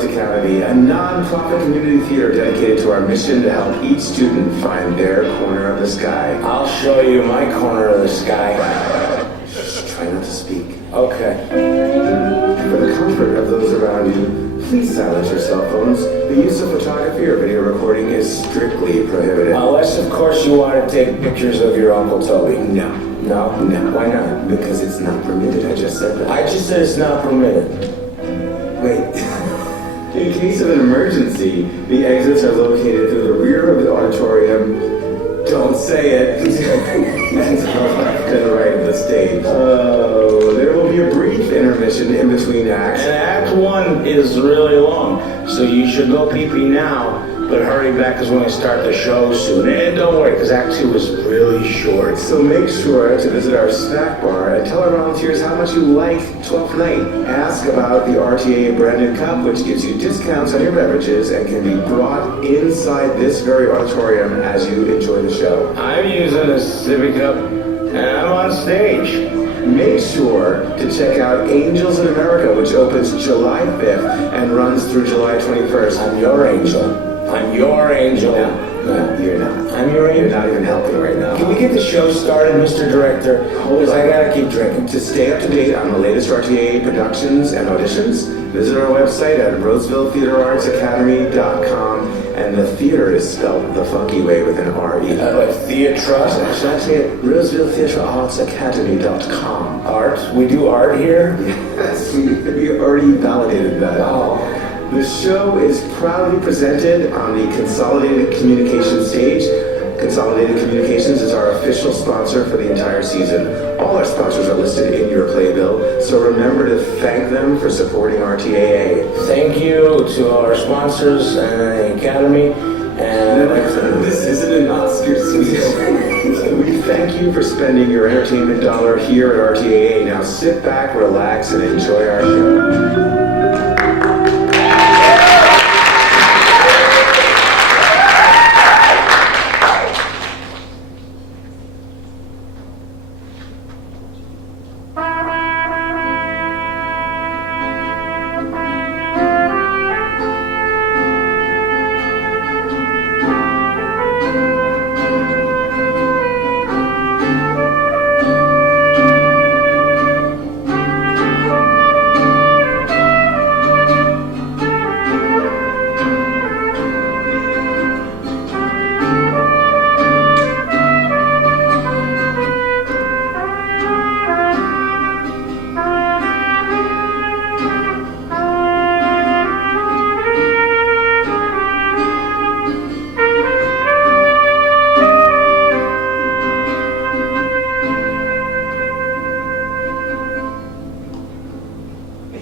Arts Academy, a non-profit community theater dedicated to our mission to help each student find their corner of the sky. I'll show you my corner of the sky. Shh, try not to speak. Okay. For the comfort of those around you, please silence your cell phones. The use of photography or video recording is strictly prohibited. Unless, of course, you want to take pictures of your Uncle Toby. No. No? No. Why not? Because it's not permitted. I just said that. I just said it's not permitted. Wait. In case of an emergency, the exits are located through the rear of the auditorium. Don't say it. And to the right of the stage. Oh, there will be a brief intermission in between acts. And Act 1 is really long, so you should go pee-pee now, but hurry back because we're going to start the show soon. And don't worry, because Act 2 is really short. So make sure to visit our snack bar and tell our volunteers how much you like 12th night. Ask about the RTAA branded cup, which gives you discounts on your beverages and can be brought inside this very auditorium as you enjoy the show. I'm using a sippy cup, and I'm on stage. Make sure to check out Angels in America, which opens July 5th and runs through July 21st. I'm your angel. I'm your angel. No, you're not. I'm your angel. You're not even helping right now. Can we get the show started, Mr. Director? Because I gotta keep drinking. To stay up to date on the latest RTAA productions and auditions, visit our website at RosevilleTheaterArtsAcademy.com, and the theater is spelled the funky way with an R-E. Like theatre? Should I say it? RosevilleTheaterArtsAcademy.com. Art? We do art here? Yes, we already validated that. Oh. The show is proudly presented on the Consolidated Communications stage. Consolidated Communications is our official sponsor for the entire season. All our sponsors are listed in your playbill, so remember to thank them for supporting RTAA. Thank you to our sponsors and the Academy. And this isn't an Oscar speech. We thank you for spending your entertainment dollar here at RTAA. Now sit back, relax, and enjoy our show.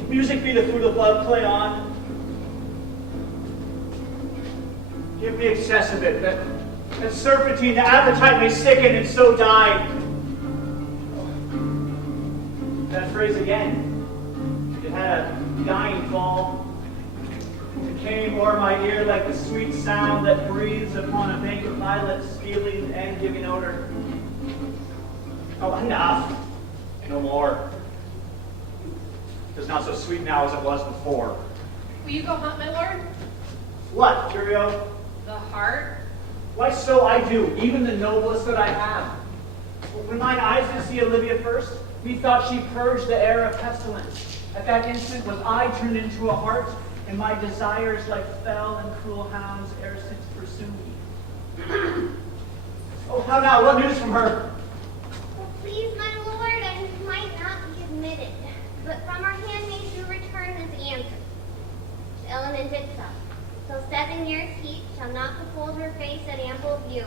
Music be the food of love, play on. Give me excess of it, that serpentine, the appetite may sicken and so die. That phrase again, it had a dying fall. It came o'er my ear like the sweet sound that breathes upon a bank of violets, stealing and giving odor. Oh, enough, no more. It's not so sweet now as it was before. Will you go hunt, my lord? What, Curio? The heart? Why, so I do, even the noblest that I have. When mine eyes did see Olivia first, methought she purged the air of pestilence. At that instant was I turned into a hart, and my desires like fell and cruel hounds e'er since pursue me. Oh, how now, what news from her? Well, please, my lord, I might not be admitted, but from our handmaid do return this answer. Element itself. Till 7 years heat shall not behold her face at ample view,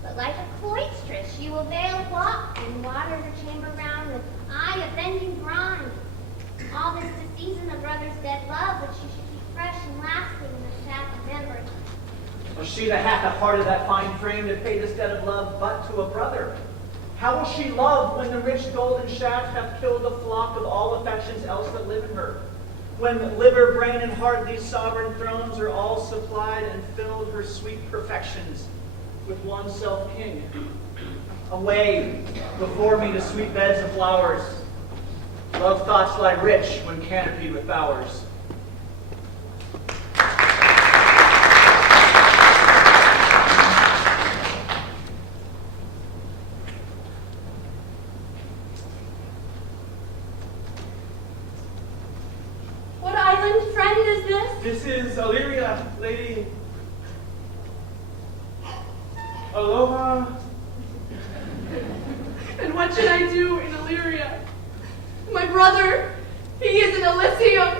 but like a cloistress she will veil a walk and water her chamber round with eye avenging bronze. All this to season a brother's dead love, which she should keep fresh and lasting in the sad remembrance. Was she that hath a heart of that fine frame to pay this debt of love but to a brother? How will she love when the rich golden shaft hath killed the flock of all affections else that live in her? When liver, brain, and heart, these sovereign thrones are all supplied and filled her sweet perfections with one self-king. Away before me to sweet beds of flowers. Love thoughts lie rich when canopied with bowers. Aloha. And what should I do in Illyria? My brother, he is in Elysium.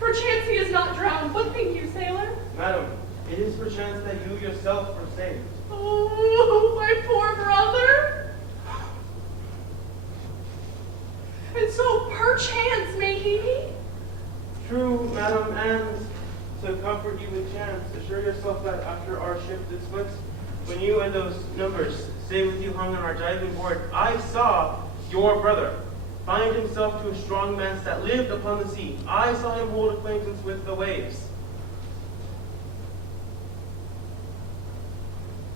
Perchance he is not drowned. What think you, sailor? Madam, it is perchance that you yourself were saved. Oh, my poor brother. And so perchance may he be? True, madam, and to comfort you with chance, assure yourself that after our ship did split, when you and those numbers stay with you hung on our diving board, I saw your brother bind himself to a strong mast that lived upon the sea. I saw him hold acquaintance with the waves.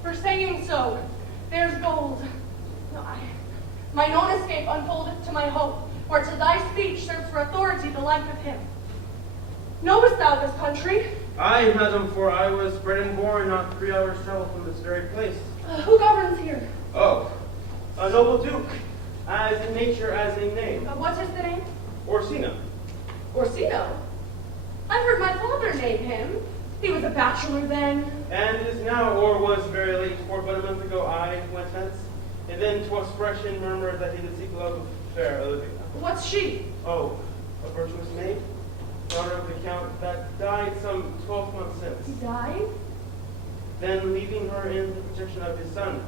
For saying so, there's gold. No, mine own escape unfoldeth to my hope, where to thy speech serves for authority the like of him. Knowest thou this country? Aye, madam, for I was bred and born not 3 hours' travel from this very place. Who governs here? Oh, a noble duke, as in nature as in name. What is the name? Orsino. Orsino. I've heard my father name him. He was a bachelor then. And is now, or was very late, for but a month ago I went hence. And then 'twas fresh and murmured that he did seek love of fair Olivia. What's she? Oh, a virtuous maid, daughter of the count that died some 12 months He since. died? Then leaving her in the protection of his son,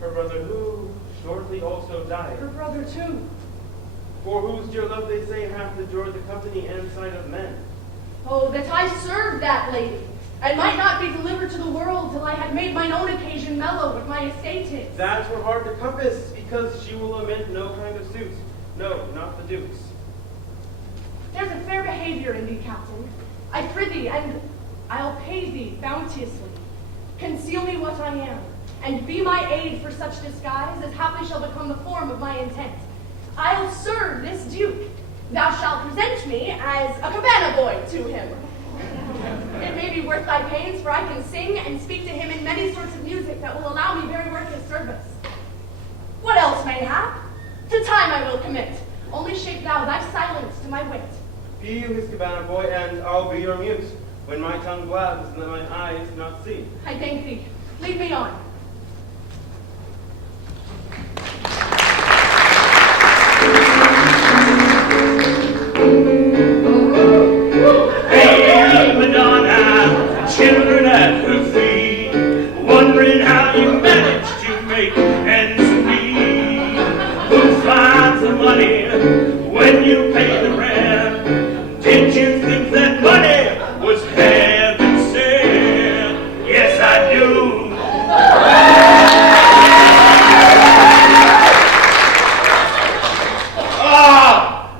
her brother who shortly also died. Her brother too. For whose dear love they say hath adored the company and sight of men. Oh, that I served that lady, and might not be delivered to the world till I had made mine own occasion mellow with my estate is. That were hard to compass, because she will omit no kind of suit. No, not the duke's. There's a fair behavior in thee, captain. I prithee, and I'll pay thee bounteously. Conceal me what I am, and be my aid for such disguise as haply shall become the form of my intent. I'll serve this duke. Thou shalt present me as a cabana boy to him. It may be worth thy pains, for I can sing and speak to him in many sorts of music that will allow me very work his service. What else mayhap? To time I will commit. Only shape thou thy silence to my wit. Be you his cabana boy, and I'll be your mute, when my tongue blabs and mine eyes not see. I thank thee. Lead me on. Hey, Madonna, children at her feet, wondering how you manage to make ends meet. Who finds the money when you pay the rent? Did you think that money was heaven sent? Yes, I do.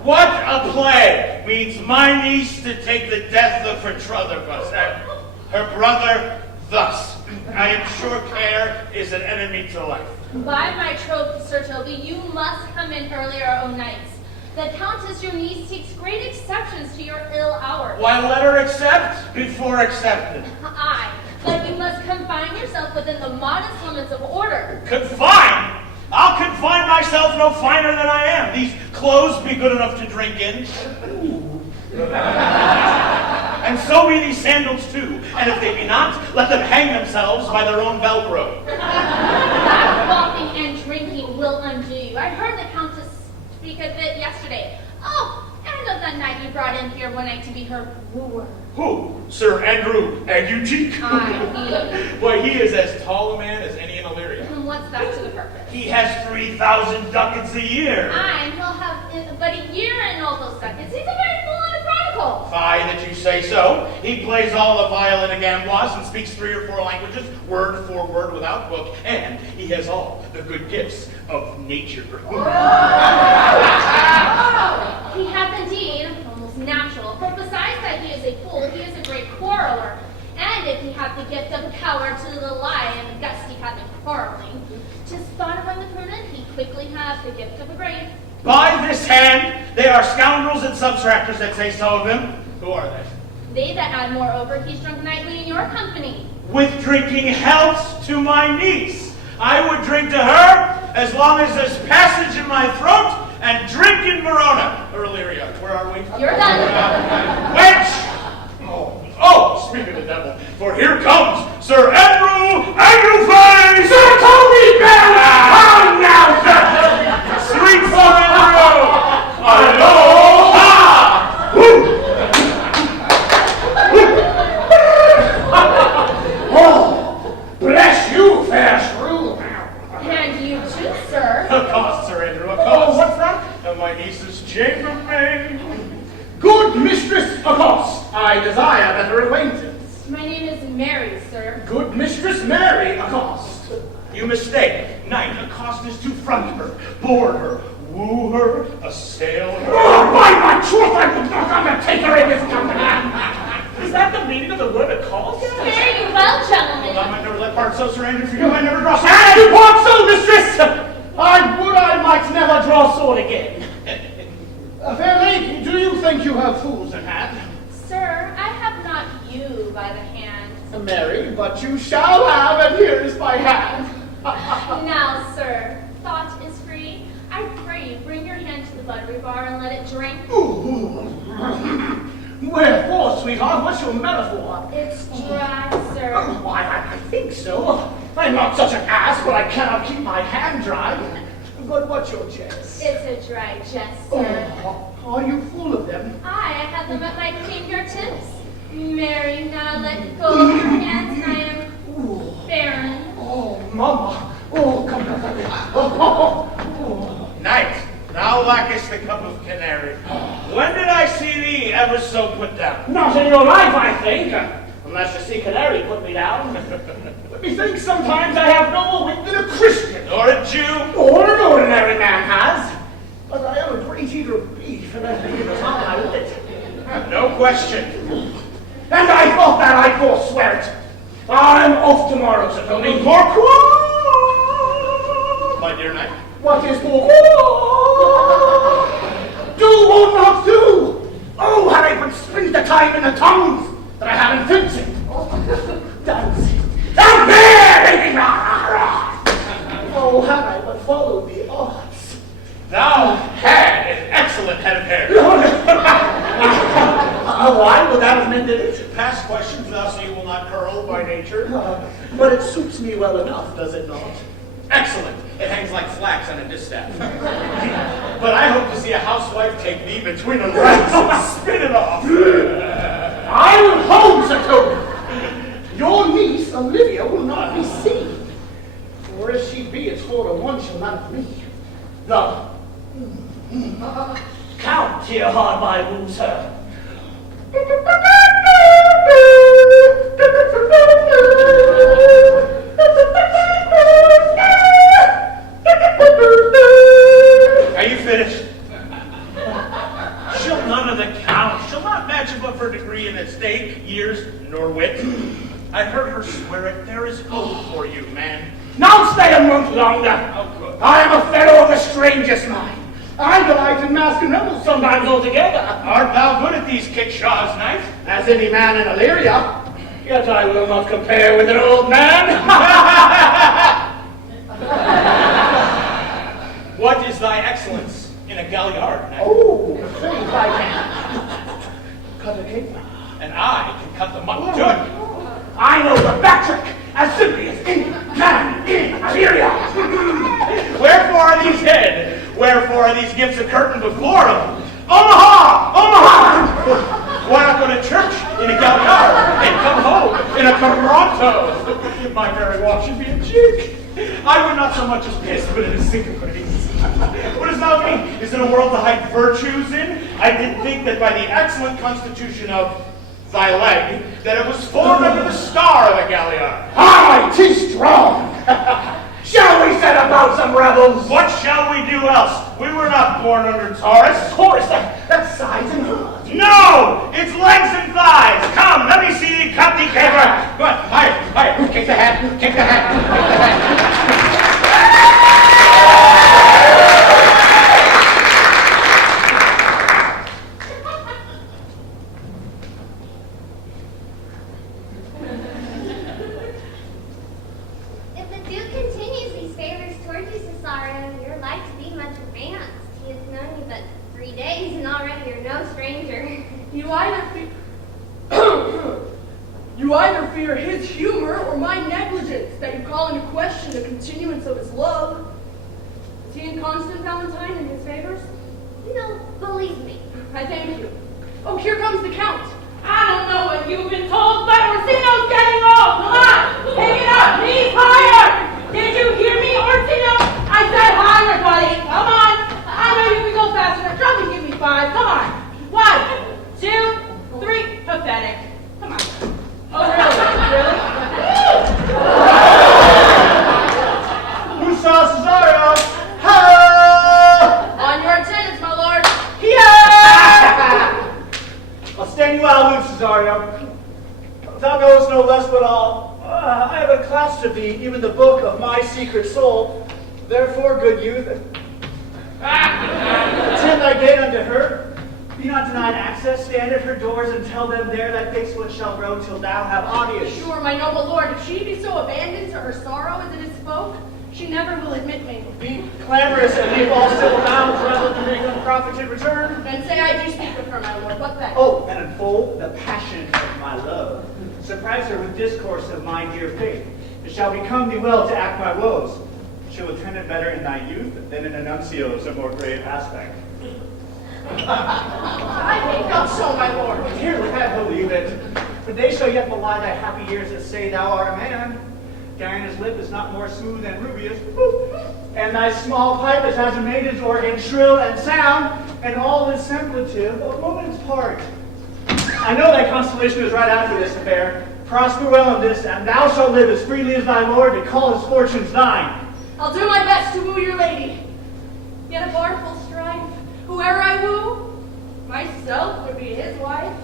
What a play means my niece to take the death of her trotherbuss, and her brother thus. I am sure care is an enemy to life. By my troth, Sir Toby, you must come in earlier o' nights. The Countess, your niece, takes great exceptions to your ill hours. Why, let her accept before accepted. Aye, but you must confine yourself within the modest limits of order. Confine? I'll confine myself no finer than I am. These clothes be good enough to drink in. And so be these sandals too. And if they be not, let them hang themselves by their own Velcro. That walking and drinking will undo you. I heard the Countess speak of it yesterday. Oh, and of that knight you brought in here one night to be her wooer. Who? Sir Andrew Agutique? Aye, Why, he is as tall a man as any in Illyria. And what's that to the purpose? He has 3,000 ducats a year. Aye, and he'll have but a year and all those ducats. He's a very fool and a prodigal. Fie that you say so. He plays all the violin and gamboise and speaks 3 or 4 languages, word for word without book, and he has all the good gifts of nature. He hath indeed, almost natural, for besides that he is a fool, he is a great quarreler. And if he hath the gift of power to the lie and gust he hath in quarreling, 'tis thought among the prudent he quickly hath the gift of a grave. By this hand, they are scoundrels and subtractors that say so of him. Who are they? They that add moreover, he's drunk nightly in your company. With drinking healths to my niece. I would drink to her as long as there's passage in my throat and drink in Verona. Or Illyria, where are we? You're done. Wench! Oh, speak of the devil, for here comes Sir Andrew Mary accost. You mistake. Knight, accost is to front her, board her, woo her, assail her. Oh, by my truth, I would not undertake her in this company. Is that the meaning of the word accost? Fare you well, gentlemen. Well, I never let part so surrender for you. I never draw sword. And you part so, mistress! I would I might never draw sword again. Fair lady, do you think you have fools in hand? Sir, I have not you by the hand. Mary, but you shall have, and here is my hand. Now, sir, thought is free. I pray you bring your hand to the buttery bar and let it drink. Wherefore, sweetheart, what's your metaphor? It's dry, sir. Why, I think so. I'm not such an ass, but I cannot keep my hand dry. But what's your jest? It's a dry jest, sir. Oh, are you full of them? I have them at my fingertips. Mary, now let go of your hands, and I am barren. Oh, Mama. Oh, come on. Knight, thou lackest the cup of canary. When did I see thee ever so put down? Not in your life, I think. Unless you see Canary put me down. Methinks sometimes I have no more wit than a Christian. Or a Jew? Or an ordinary man has. But I am a great eater of beef, and I think it is not my wit. No question. And I thought that I forswear it. I'm off tomorrow, Sir Tony. Pourquoi? My dear knight. What is pourquoi? Do or not do? Oh, had I but spent the time in the tongues that I have in fencing. Dancing. And there! Oh, had I but followed the arts. Thou had an excellent head of hair. Why would that have mended it? Past questions, thou say you will not curl by nature. But it suits me well enough, does it not? Excellent. It hangs like flax on a distaff. But I hope to see a housewife take thee between her legs and spin it off. I will hold, Sir Toby. Your niece, Olivia, will not be seen. For if she be, it's 4-1 she'll not of me. The Count here hard by woos her. Are you finished? She'll none of the count. She'll not match above her degree in estate, years, nor wit. I heard her swear it. There is hope for you, man. Now stay a month longer. Oh, good. I am a fellow of the strangest mind. I delight in mask and rebels sometimes altogether. Art thou good at these kickshaws, knight? As any man in Illyria. Yet I will not compare with an old man. What is thy excellence in a galliard, knight? Oh, faith I can. Cut a caper. And I can cut the mutton too. I know the backtrack as simply as any man in Illyria. Wherefore are these hid? Wherefore are these gifts of curtain before them? Omaha! Omaha! Why not go to church in a galliard and come home in a Toronto? My very walk should be a jig. I would not so much as piss, but in a syncopace. What does that mean? Is it a world to hide virtues in? I did think that by the excellent constitution of thy leg, that it was formed under the star of a galliard. Aye, 'tis strong. Shall we set about some rebels? What shall we do else? We were not born under Taurus. Taurus, that's sides and hearts. No! It's legs and thighs! Come, let me see thee cut thee caper! Come on, higher, higher! Kick the hat, kick the hat, kick the hat. If the Duke continues these favors toward you, Cesario, you're like to be much advanced. He has known you but 3 days, and already you're no stranger. You either fear his humor or my negligence that you call into question the continuance of his love. Is he inconstant, Valentine, in his favors? No, believe me. I thank you. Oh, here comes the Count. I don't know what you've been told, but Orsino's getting off. Come on, pick it up, knees higher. Did you hear me, Orsino? I said higher, buddy. Come on. I know you can go faster. Drop and give me 5. Come on. 1, 2, 3. Pathetic. Come on. Oh, really? Really? clasped of thee, even the book of my secret soul. Therefore, good youth, attend thy gate unto her. Be not denied access. Stand at her doors and tell them there that fixed foot shall grow till thou have audience. Sure, my noble lord, if she be so abandoned to her sorrow as it is spoke, she never will admit me. Be clamorous and leave all civil bounds rather than make unprofited return. Then say I do speak with her, my lord. What then? Oh, and unfold the passion of my love. Surprise her with discourse of my dear faith. It shall become thee well to act my woes. She'll attend it better in thy youth than in a nuncio's of more grave aspect. I think not so, my lord. Here, lad, believe it. For they shall yet belie thy happy years that say thou art a man. Diana's lip is not more smooth than Rubius, and thy small pipe is as a maiden's organ, shrill and sound, and all is semplative of woman's part. I know thy constellation is right after this affair. Prosper well in this, and thou shalt live as freely as thy lord to call his fortunes thine. I'll do my best to woo your lady. Yet a barful strife, whoe'er I woo, myself would be his wife.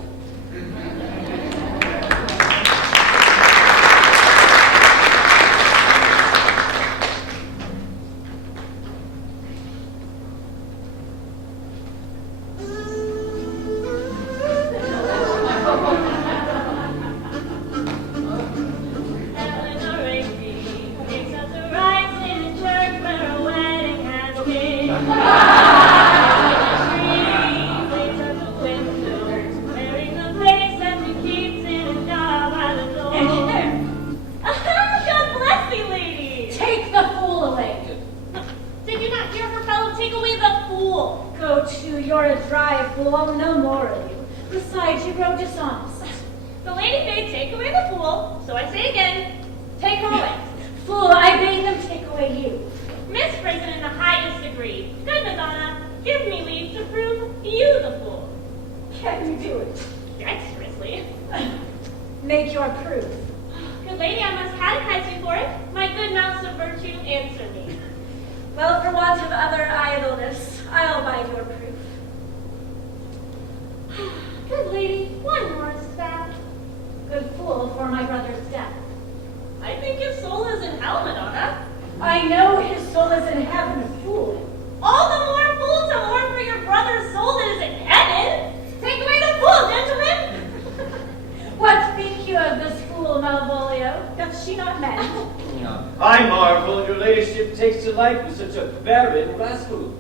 I marvel your ladyship takes delight with such a barren rascal.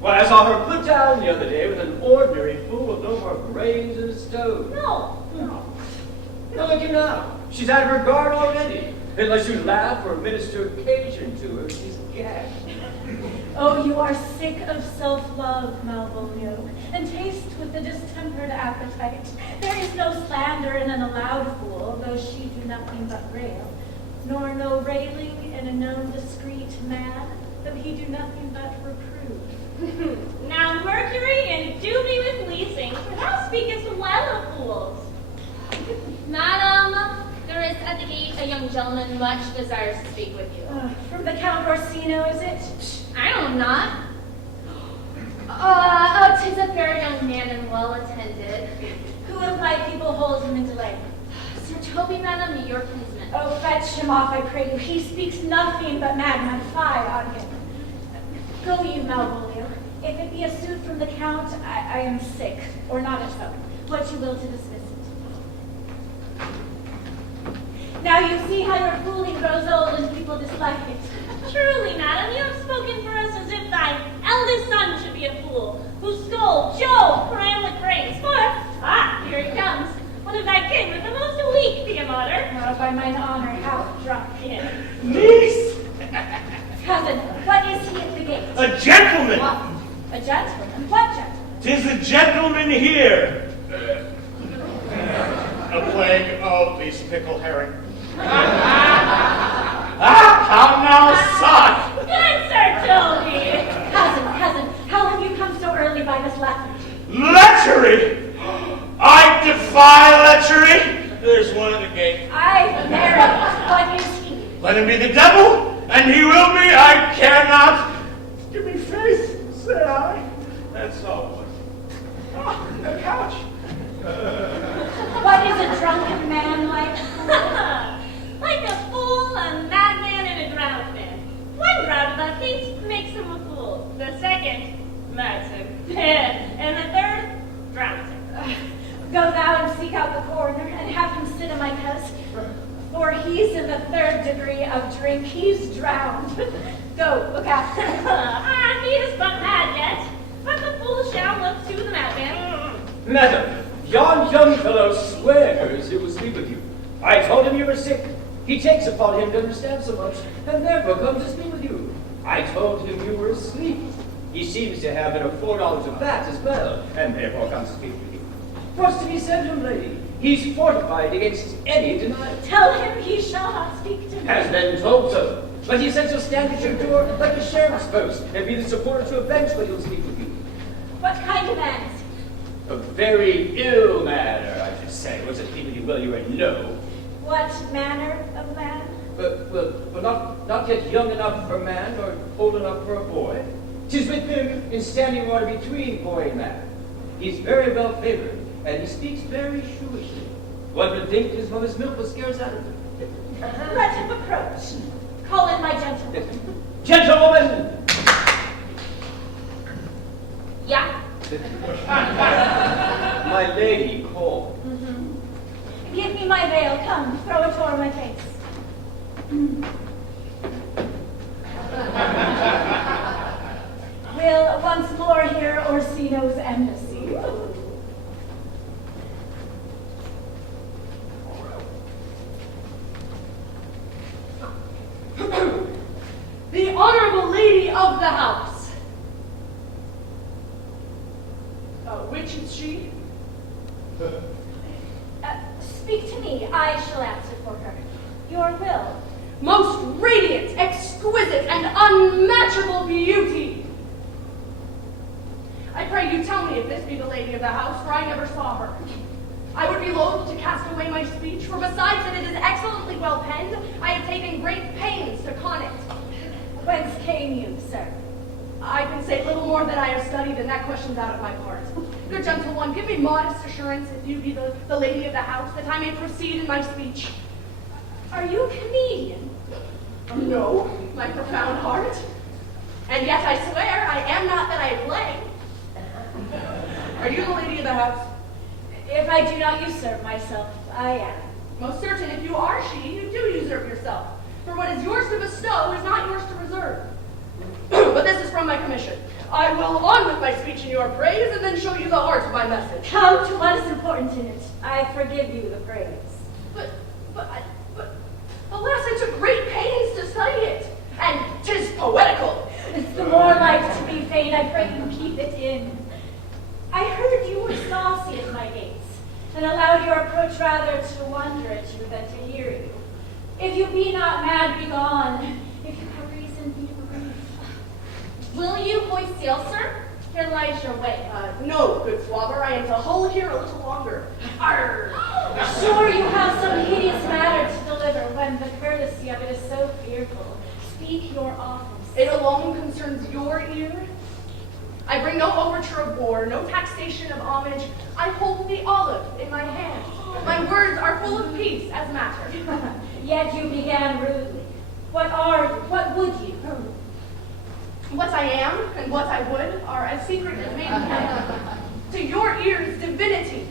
Why, I saw her put down the other day with an ordinary fool with no more brains than a stove. No. Now look at now. She's out of her guard already. Unless you laugh or minister occasion to her, she's gagged. Oh, you are sick of self-love, Malvolio, and taste with the distempered appetite. There is no slander in an allowed fool, though she do nothing but rail, nor no railing in a known discreet man, though he do nothing but reprove. Now, Mercury, and do me with leasing, for thou speakest well of fools. Madam, there is at the gate a young gentleman much desires to speak with you. From the Count Orsino, is it? I know not. 'Tis a fair young man and well attended. Who of my people holds him in delay? Sir Toby, madam, your kinsman. Oh, fetch him off, I pray you. He speaks nothing but madman. Fie on him. Go you, Malvolio. If it be a suit from the Count, I am sick, or not at home. What you will to dismiss it. Now you see how your fooling grows old and people dislike it. Truly, madam, you have spoken for us as if thy eldest son should be a fool, whose skull Jove crammed with brains. For, here he comes, one of thy kin with the most weak be a martyr. By mine honor, how drunk. Yes. Niece! Cousin, what is he at the gate? A gentleman! What? A gentleman? What gentleman? 'Tis a gentleman here. A plague of these pickle herring. Come now, son! Good Sir Toby! Cousin, how have you come so early by this lethargy? Lechery! I defy lechery! There's one at the gate. I marry. What is he? Let him be the devil, and he will be. I care not. Give me face, say I. That's all. The couch. What is a drunken man like? Like a fool A madman and a drowned man. One roundabout case makes him a fool. The second mads him. And the third drowns him. Go thou and seek out the coroner and have him sit in my cuz. For he's in the 3rd degree of drink. He's drowned. Go, look after him. He is but mad yet. But the fool shall look to the madman. Madam, yon young fellow swears he will sleep with you. I told him you were sick. He takes upon him to understand so much, and therefore comes to speak with you. I told him you were asleep. He seems to have a foreknowledge of that as well, and therefore comes to speak with you. What's to be said to him, lady? He's fortified against any denial. Tell him he shall not speak to me. Has been told so. But he says he'll stand at your door like a sheriff's post, and be the supporter to avenge when he'll speak with you. What kind of man is he? A very ill manner, I should say. What's it people you well you already know. What manner of man? But not yet young enough for man, or old enough for a boy. 'Tis with him in standing order between boy and man. He's very well favored, and he speaks very shrewishly. One would think his mother's milk was scarce out of him. Let him approach. Call in my gentleman. Gentlewoman! Yeah? My lady called. Give me my veil. Come, throw it o'er my face. We'll once more hear Orsino's embassy. The Honorable Lady of the House. Which is she? Speak to me. I shall answer for her. Your will. Most radiant, exquisite, and unmatchable beauty. I pray you tell me if this be the lady of the house, for I never saw her. I would be loath to cast away my speech, for besides that it is excellently well penned, I have taken great pains to con it. Whence came you, sir? I can say little more than I have studied, and that question's out of my part. Good gentle one, give me modest assurance, if you be the lady of the house, that I may proceed in my speech. Are you a comedian? No, my profound heart. And yet I swear I am not that I play. Are you the lady of the house? If I do not usurp myself, I am. Most certain, if you are she, you do usurp yourself. For what is yours to bestow is not yours to reserve. But this is from my commission. I will on with my speech in your praise, and then show you the heart of my message. Come to what is important in it. I forgive you the praise. But, alas, I took great pains to study it, and 'tis poetical. It's the more like to be fain, I pray you keep it in. I heard you were saucy at my gates, and allowed your approach rather to wonder at you than to hear you. If you be not mad, be gone. If you have reason, be brief. Will you hoist sail, sir? Here lies your way. No, good swabber, I am to hull here a little longer. Arr! Sure you have some hideous matter to deliver when the courtesy of it is so fearful. Speak your office. It alone concerns your ear. I bring no overture of war, no taxation of homage. I hold the olive in my hand. My words are full of peace as matter. Yet you began rudely. What are you? What would you? What I am and what I would are as secret as maidenhead. To your ears, divinity.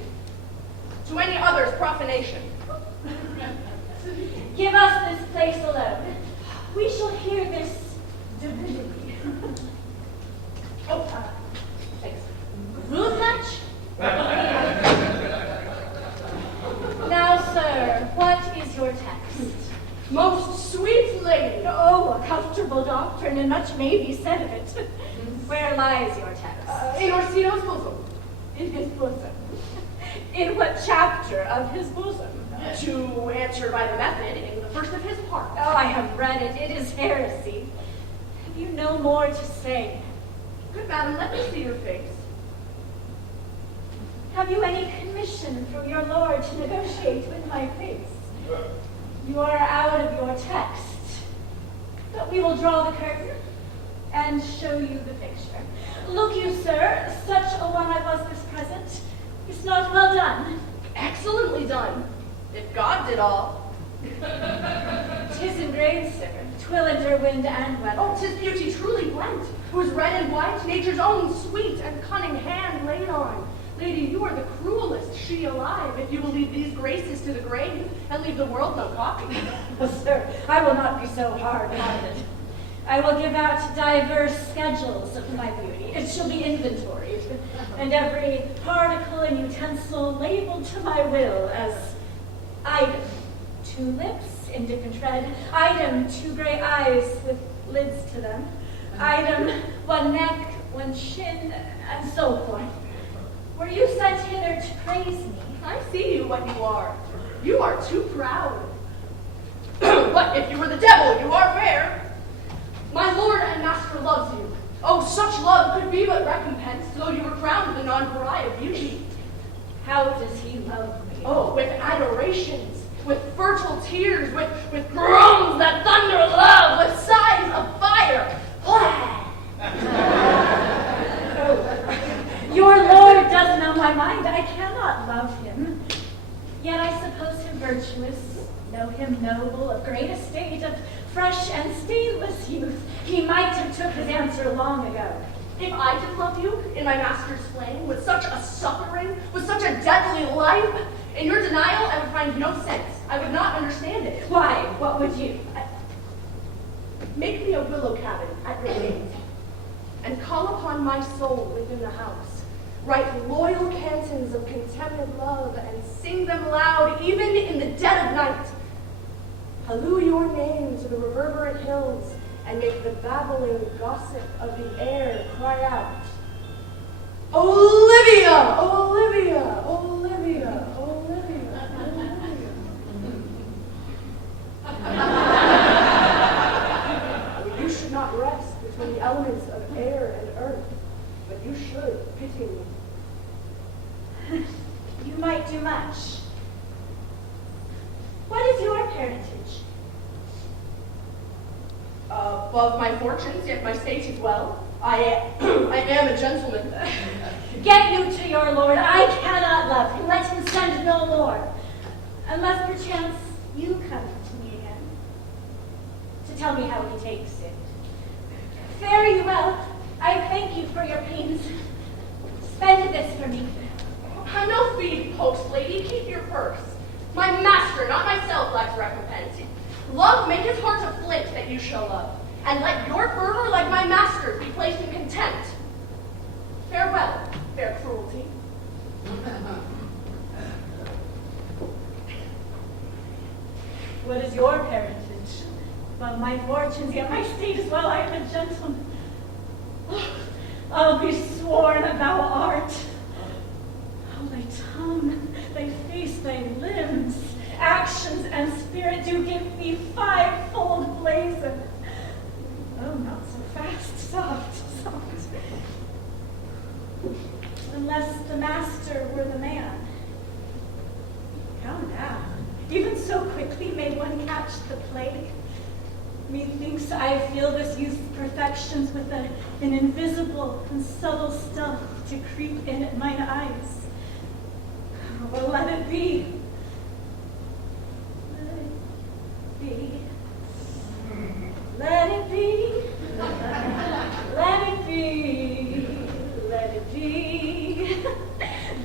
To any others, profanation. Give us this place alone. We shall hear this divinity. Oh, thanks. Rude much? Now, sir, what is your text? Most sweet lady. Oh, a comfortable doctrine, and much may be said of it. Where lies your text? In Orsino's bosom. In his bosom. In what chapter of his bosom? To answer by the method, in the first of his parts. Oh, I have read it. It is heresy. Have you no more to say? Good madam, let me see your face. Have you any commission from your lord to negotiate with my face? You are out of your text. But we will draw the curtain and show you the picture. Look you, sir, such a one I was this present. It's not well done. Excellently done. If God did all. 'Tis engraved, sir. 'Twill endure wind and weather. Oh, 'tis beauty truly blent, whose red and white nature's own sweet and cunning hand laid on. Lady, you are the cruelest she alive, if you will leave these graces to the grave and leave the world no copy. Sir, I will not be so hard-hearted. I will give out diverse schedules of my beauty. It shall be inventoried, and every particle and utensil labeled to my will as item 2 lips in different red, item 2 gray eyes with lids to them, item 1 neck, 1 chin, and so forth. Were you sent hither to praise me? I see you what you are. You are too proud. But if you were the devil, you are fair. My lord and master loves you. Oh, such love could be but recompensed, though you were crowned with a non-pariah beauty. How does he love me? Oh, with adorations, with fertile tears, with groans that thunder love, with sighs of fire. Your lord does know my mind. I cannot love him. Yet I suppose him virtuous, know him noble, of great estate, of fresh and stainless youth. He might have took his answer long ago. If I did love you in my master's flame, with such a suffering, with such a deadly life, in your denial I would find no sense. I would not understand it. Why? What would you? Make me a willow cabin at your gate, and call upon my soul within the house. Write loyal cantons of contemplative love, and sing them loud, even in the dead of night. Halloo your name to the reverberant hills, and make the babbling gossip of the air cry out, Olivia! Olivia! Olivia! Olivia! Olivia! You should not rest between the elements of air and earth, but you should pity me. You might do much. What is your parentage? Above my fortunes, yet my state is well. I am a gentleman. Get you to your lord. I cannot love him. Let him send no more. Unless perchance you come to me again to tell me how he takes it. Fare you well. I thank you for your pains. Spend this for me. I'm no feed post, lady. Keep your purse. My master, not myself, lacks recompense. Love maketh heart a flint that you shall love, and let your fervor, like my master's, be placed in contempt. Farewell, fair cruelty. What is your parentage? Well, my fortunes, yet my state is well. I am a gentleman. I'll be sworn that thou art. Oh, thy tongue, thy face, thy limbs, actions and spirit do give thee fivefold blazon. Oh, not so fast, soft, soft. Unless the master were the man. How now? Even so quickly may one catch the plague. Methinks I feel this youth's perfections with an invisible and subtle stealth to creep in at mine eyes. Well, let it be. Let it be. Let it be. Let it be. Let it be.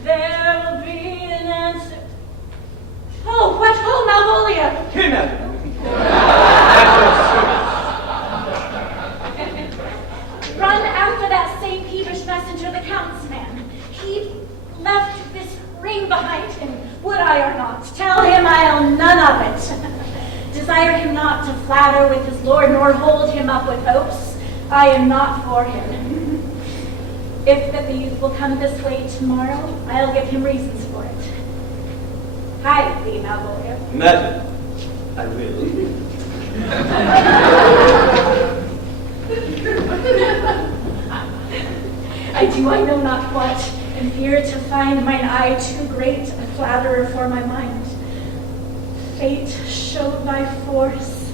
There will be an answer. Oh, what? Oh, Malvolia! Here, madam. Run after that same peevish messenger, the Count's man. He left this ring behind him, would I or not. Tell him I'll none of it. Desire him not to flatter with his lord, nor hold him up with hopes. I am not for him. If that the youth will come this way tomorrow, I'll give him reasons for it. Hide thee, Malvolia. Madam, I will. I know not what, and fear to find mine eye too great a flatterer for my mind. Fate showed by force,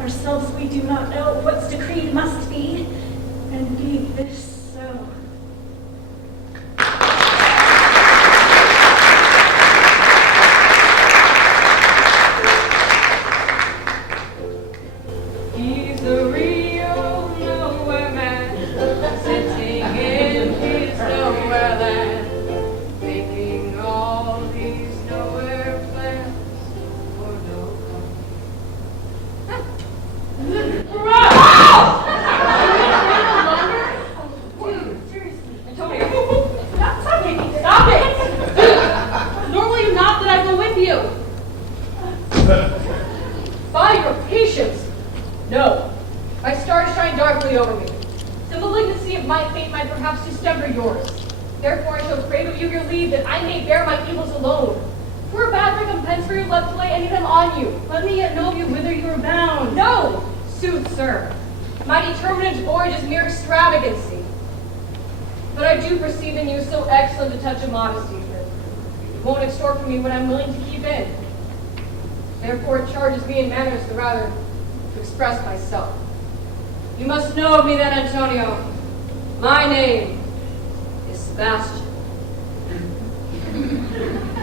ourselves we do not know, what's decreed must be, and be this so. stars shine darkly over me. The malignancy of my fate might perhaps distemper yours. Therefore I shall crave of you your leave, that I may bear my evils alone. For a bad recompense for your love to lay any of them on you. Let me yet know of you whither you are bound. No, sooth sir, my determinate voyage is mere extravagancy. But I do perceive in you so excellent a touch of modesty that you won't extort from me what I'm willing to keep in. Therefore it charges me in manners the rather to express myself. You must know of me then, Antonio. My name is Sebastian.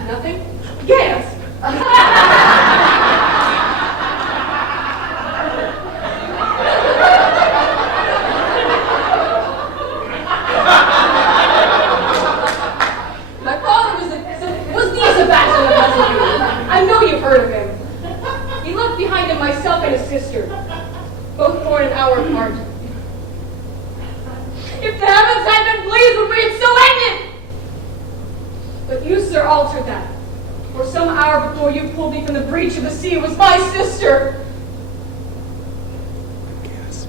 Nothing? Yes! My father was the Sebastian of Messalina. I know you've heard of him. He left behind him myself and his sister, both born an hour apart. If the heavens had been pleased when we had so ended! But you, sir, altered that. For some hour before you pulled me from the breach of the sea was my sister. Yes.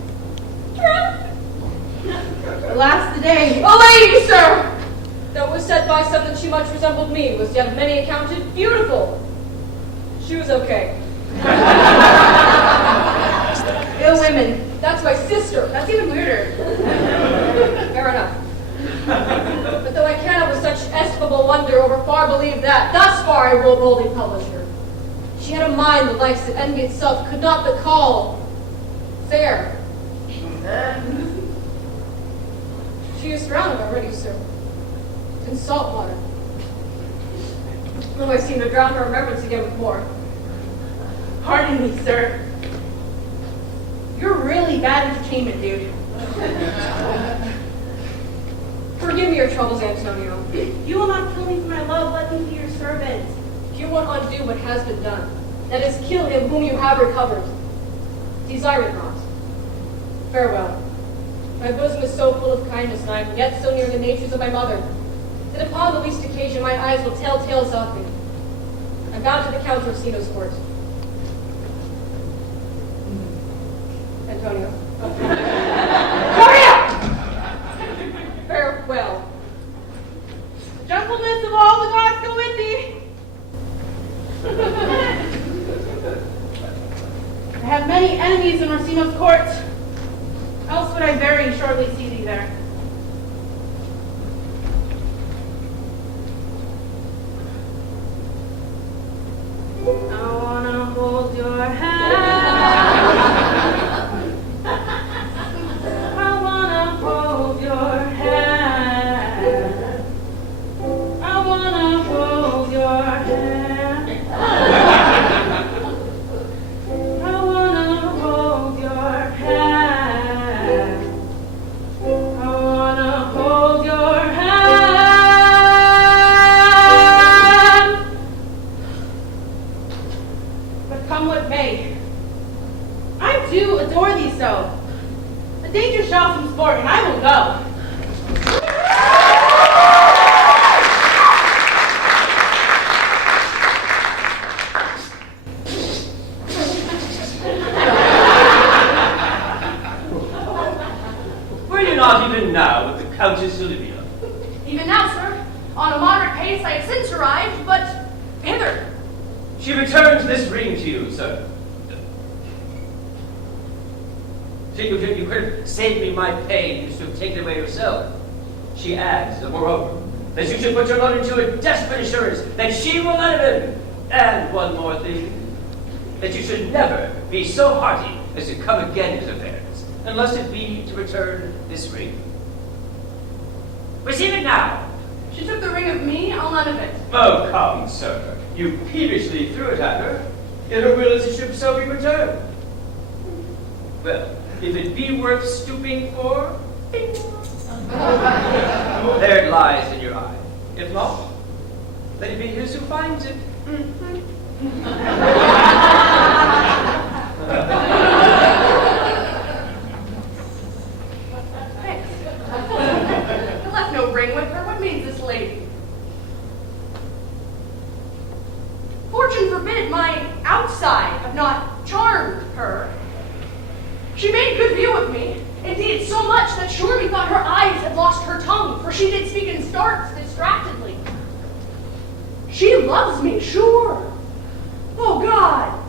Alas, the day, a lady, sir! Though it was said by some that she much resembled me, was yet of many accounted beautiful. She was okay. Ill women. That's my sister. That's even weirder. Fair enough. But though I cannot with such estimable wonder over far believe that, thus far I will boldly publish her. She had a mind the likes that envy itself could not but call fair. She is drowned already, sir. In salt water. Though I seem to drown her remembrance again with more. Pardon me, sir. You're really bad entertainment, dude. Forgive me your troubles, Antonio. You will not kill me for my love. Let me be your servant. If you won't undo what has been done, that is, kill him whom you have recovered, desire it not. Farewell. My bosom is so full of kindness, and I am yet so near the natures of my mother, that upon the least occasion my eyes will tell tales of me. I'm bound to the Count Orsino's court. Antonio. Hurry up! Farewell. The gentleness of all the gods go with thee. I have many enemies in Orsino's court. Else would I very shortly see thee there. I wanna hold your hand. I wanna hold your hand. I wanna hold your hand. I wanna hold your hand. I wanna hold your hand. But come what may, I do adore thee so. The danger shall some sport, and I will go. Were you not even now with the Countess Olivia? Even now, sir, on a moderate pace I have since arrived, but hither. She returned this ring to you, sir. So you could have saved me my pain, you should have taken it away yourself. She adds, moreover, that you should put your lord into a desperate assurance that she will let him in. And one more thing, that you should never be so hearty as to come again to affairs, unless it be to return this ring. Receive it now. She took the ring of me, I'll none of it. Oh, come, sir. You peevishly threw it at her, yet her will is it should so be returned. Well, if it be worth stooping for, bing. There it lies in your eye. If not, let it be his who finds it. Thanks. I left no ring with her. What means this lady? Fortune forbid my outside have not charmed her. She made good view of me. Indeed, so much that sure methought her eyes had lost her tongue, for she did speak in starts distractedly. She loves me, sure. Oh, God.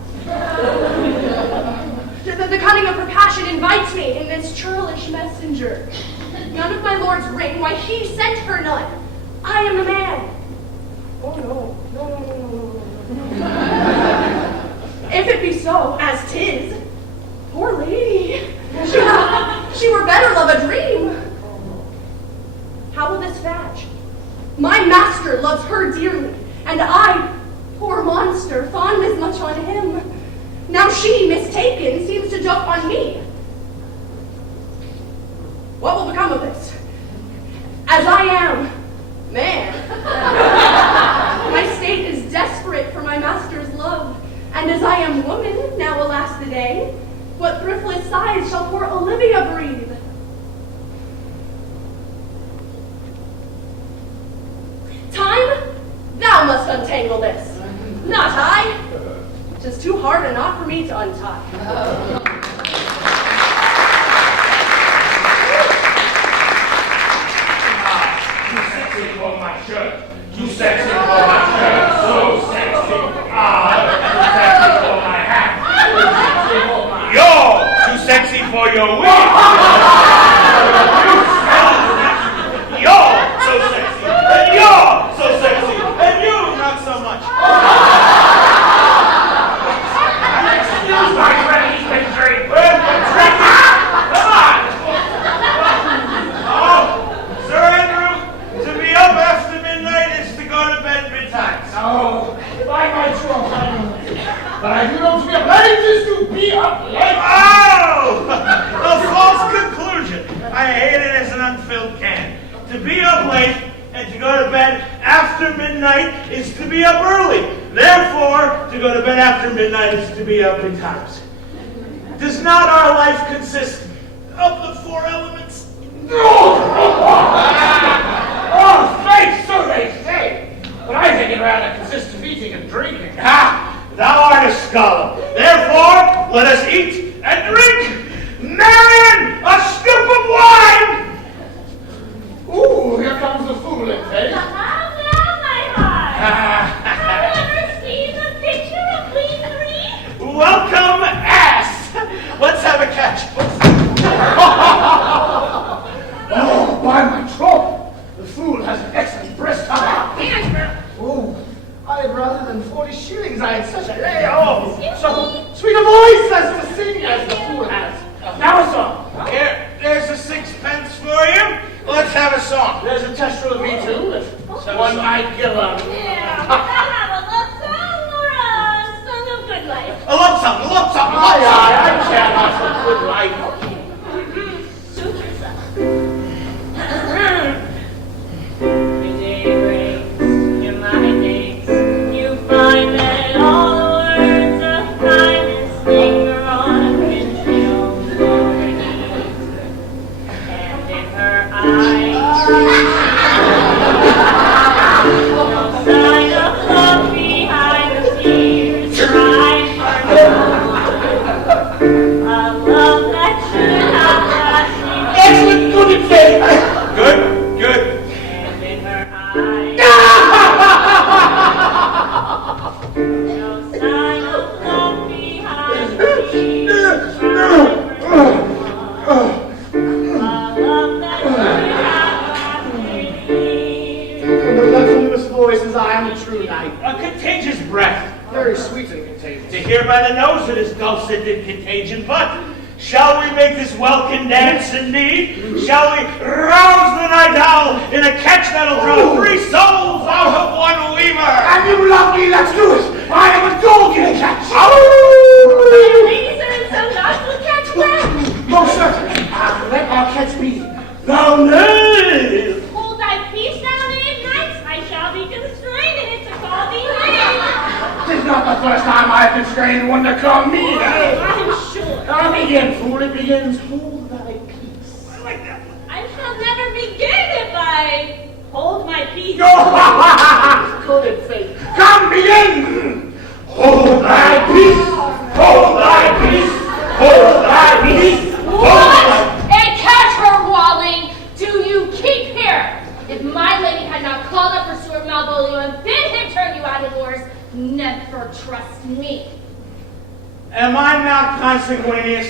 The cunning of her passion invites me in this churlish messenger. None of my lord's ring, why he sent her none. I am the man. Oh, no. If it be so, as 'tis, poor lady, she were better love a dream. How will this fetch? My master loves her dearly, and I, poor monster, fond as much on him. Now she, mistaken, seems to dote on me. What will become of this? As I am, man. My state is desperate for my master's love, and as I am woman, now alas the day, what thriftless sighs shall poor Olivia breathe? Time, thou must untangle this, not I. 'Tis too hard a knot for me to untie. Too sexy for my shirt. Too sexy for my shirt. So sexy. Too sexy for my hat. Too sexy for my... You're too sexy for your wig. You're so sexy. And you're so sexy. And you not so much. Excuse my friend, he's been very good. Come on. Oh, Sir Andrew, to be up after midnight is to go to bed betimes. Oh, by my troth, I know. But I do know to be up late is to be up late. Oh! A false conclusion. I hate it as an unfilled can. To be up late and to go to bed after midnight is to be up early. Therefore, to go to bed after midnight is to be up betimes. Does not our life consist of the four elements? Oh, faith, so they say. But I think it rather consists of eating and drinking. Ha! Thou art a scholar. Therefore, let us eat and drink. Marion, a scoop of wine! Ooh, here comes the fool in faith. Now, my heart. Have you ever seen the picture of we three? Welcome, ass! Let's have a catch. Oh, by my troth, the fool has an excellent breast. Oh, I had rather than 40 shillings. I had such a lay. Oh, so sweet a voice as to sing as the fool has. Now a song. Here, there's a sixpence for you. Let's have a song. There's a tester of me too. One might give up. Yeah, I'll have a love song or a song of good life. A love song, a love song, a love Aye, song. I care not for good life. Suit yourself. The day breaks, you're my days. You find that all the words of kindness linger on a wintry old morning. And in her eyes, no sign of love behind the tears. Crying for a love that should have lasted. Excellent, good and faith. Good, good. And in her eyes, no sign of love behind the tears. Crying for a love that should have lasted years. The mellifluous voice as I am a true knight. A contagious breath. Very sweet and contagious. To hear by the nose it is dulcet in contagion, but shall we make this welkin dance indeed? Shall we rouse the night owl in a catch that'll draw 3 souls out of one weaver? And you love me, let's do it. I am a dog in a catch. Ladies and some dogs will catch them. Most certainly. Let our catch be. Thou knave! Hold thy peace, thou knave knights. I shall be constrained in it to call thee knave. Tis not the first time I have constrained one to call me. I'm sure. Now begin, fool. It begins. Hold thy peace. I like that one. I shall never begin if I hold my peace. Good and faith. Come, begin. Hold thy peace. Hold thy peace. Hold thy peace. consanguineous.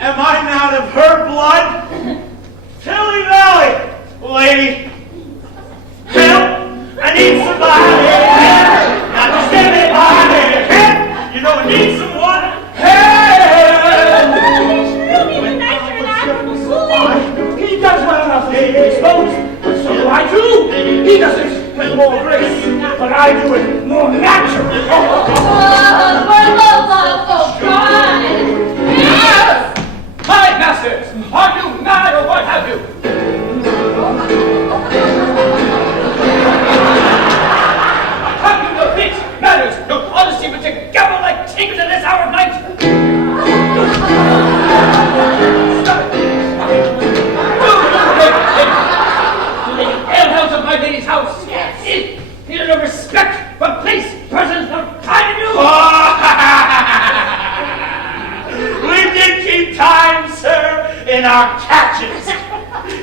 Am I not of her blood? Tilly Valley, lady. Help! I need somebody. Not just anybody. You know I need someone. He does well enough, I suppose, but so do I too. He does it with more grace, but I do it more naturally. For the love of God! My masters, are you mad or what have you? Have you no wit, manners, no honesty, but to gabble like tigers at this hour of night? Stop it! You make alehouse of my lady's house. Yes. You have no respect for place, persons, nor time in you. We did keep time, sir, in our catches.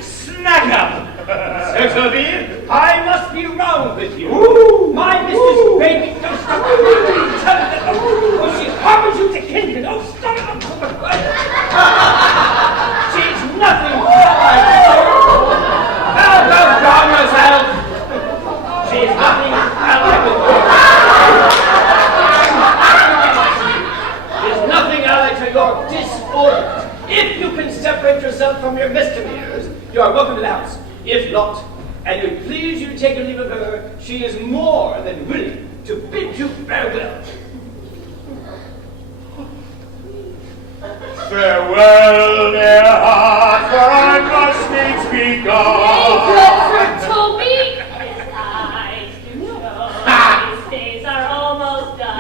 Snag up. Certainly, I must be round with you. Ooh. My mistress baby goes to oh, she harbors you to kindred. Oh, stop it. She's nothing like her. Now, calm yourself. She's nothing allied with her. She's nothing allied to your disorders. If you can separate yourself from your misdemeanors, you are welcome to the house. If not, and it please you to take a leave of her, she is more than willing to bid you farewell. Farewell, dear heart, for I must needs be gone. Good for Toby! His eyes do show. His days are almost done.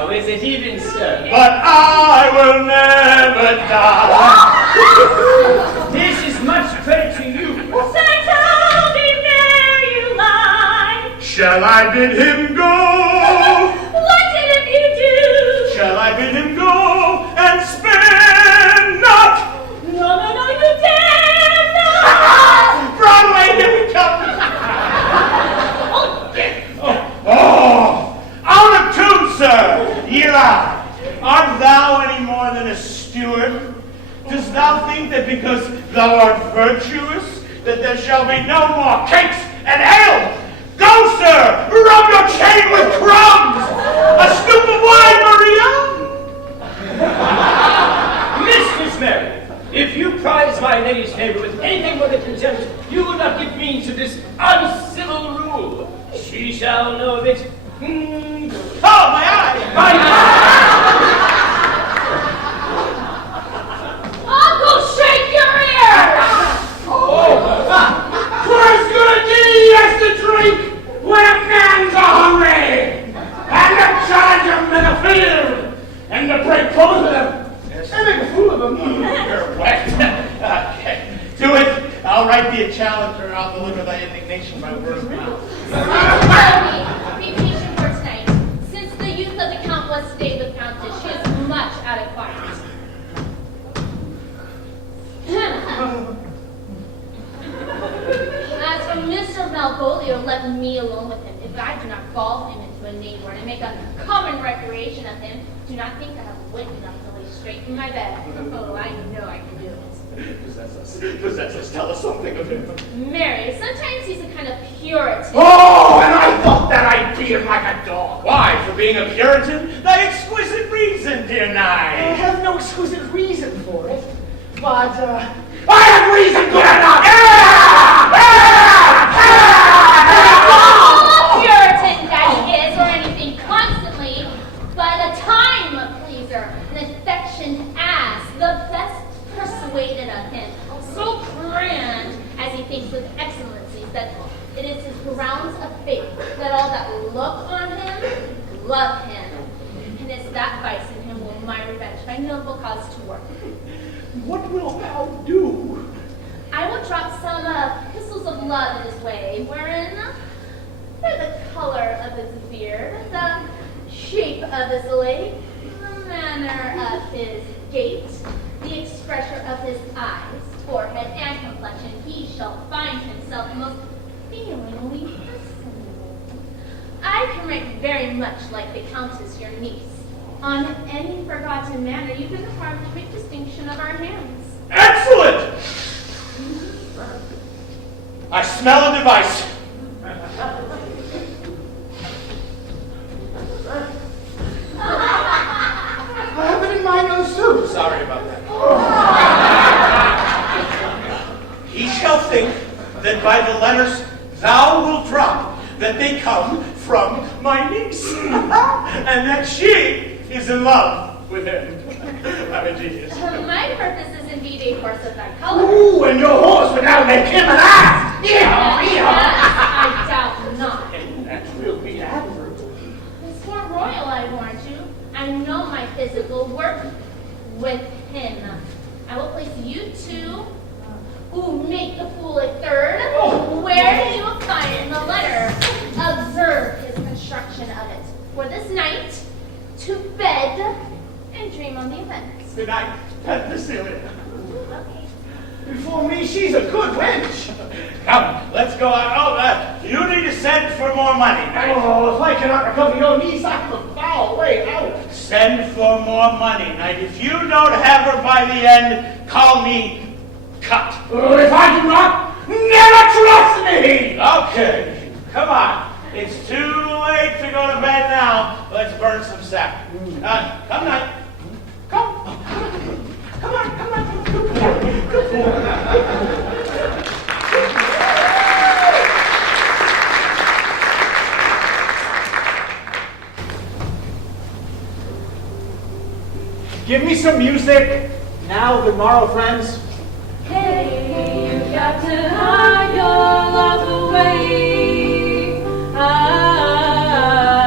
Oh, is it even so? But I will never die. This is much credit to you. Sir Toby, there you lie. Shall I bid him go? What did if you do? Shall I bid him go and spin not? No, you dare not! Broadway, here we come. Oh, out of tune, sir. Ye lie. Art thou any more than a steward? Dost thou think that because thou art virtuous, that there shall be no more cakes and ale? Go, sir, rub your chain with crumbs. A scoop of wine, Maria. Mistress Mary, if you prize my lady's favor with anything but a contempt, you will not give means to this uncivil rule. She shall know of it. Oh, my eye! My Uncle, shake your ears! What's good to is to drink when a man's hungry, and to charge him in the field, and to break clothes with him, and make a fool of him. You're wet. Okay. Do it. I'll write thee a challenge, or I'll deliver thy indignation by word of mouth. Toby, be patient for tonight. Since the youth of the Count was stayed with Countess, she is much out of quiet. As for Mr. Malvolio, let me alone with him. If I do not gall him into a neighbor and make a common recreation of him, do not think I have wit enough to lay straight in my bed. Oh, I know I can do it. Possess us. Tell us something of him. Mary, sometimes he's a kind of Puritan. Oh, and I thought that I'd beat him like a dog. Why? For being a Puritan? Thy exquisite reason, dear I knight. have no exquisite reason for it, but I have reason good enough. Not a Puritan that he is, or anything constantly, but a time pleaser, an affectioned ass, the best persuaded of him, so grand as he thinks with excellencies that it is his grounds of faith that all that look on him love him, and it's that vice in him will my revenge my noble cause to work. What wilt thou do? I will drop some epistles of love in his way, wherein the color of his beard, the shape of his leg, the manner of his gait, the expression of his eyes, forehead, and complexion, he shall find himself most feelingly fascinated. I can write very much like the Countess, your niece, On any forgotten manner, you can carve quick distinction of our hands. Excellent! I smell a device. I have it in my nose too. Sorry about that. He shall think that by the letters thou wilt drop, that they come from my niece, and that she is in love with him. I'm a genius. My purpose is indeed a horse of that color. Ooh, and your horse would now make him an ass! I doubt not. That will be admirable. It's for royal, I warrant you. I know my physical work with him. I will place you two. Ooh, make the fool a third. Where do you find the letter? Observe his construction of it. For this night, to bed and dream on the events. Good night, Penicillin. Okay. Before me, she's a good wench. Come, let's go out. Oh, you need to send for more money. Oh, if I cannot recover your niece, I have a foul way out. Send for more money. Now, if you don't have her by the end, call me Cut. If I do not, never trust me. Okay, come on. It's too late to go to bed now. Let's burn some sap. Come night. Come on. Good boy. Give me some music now, good morrow, friends. Hey, you got to hide your love away.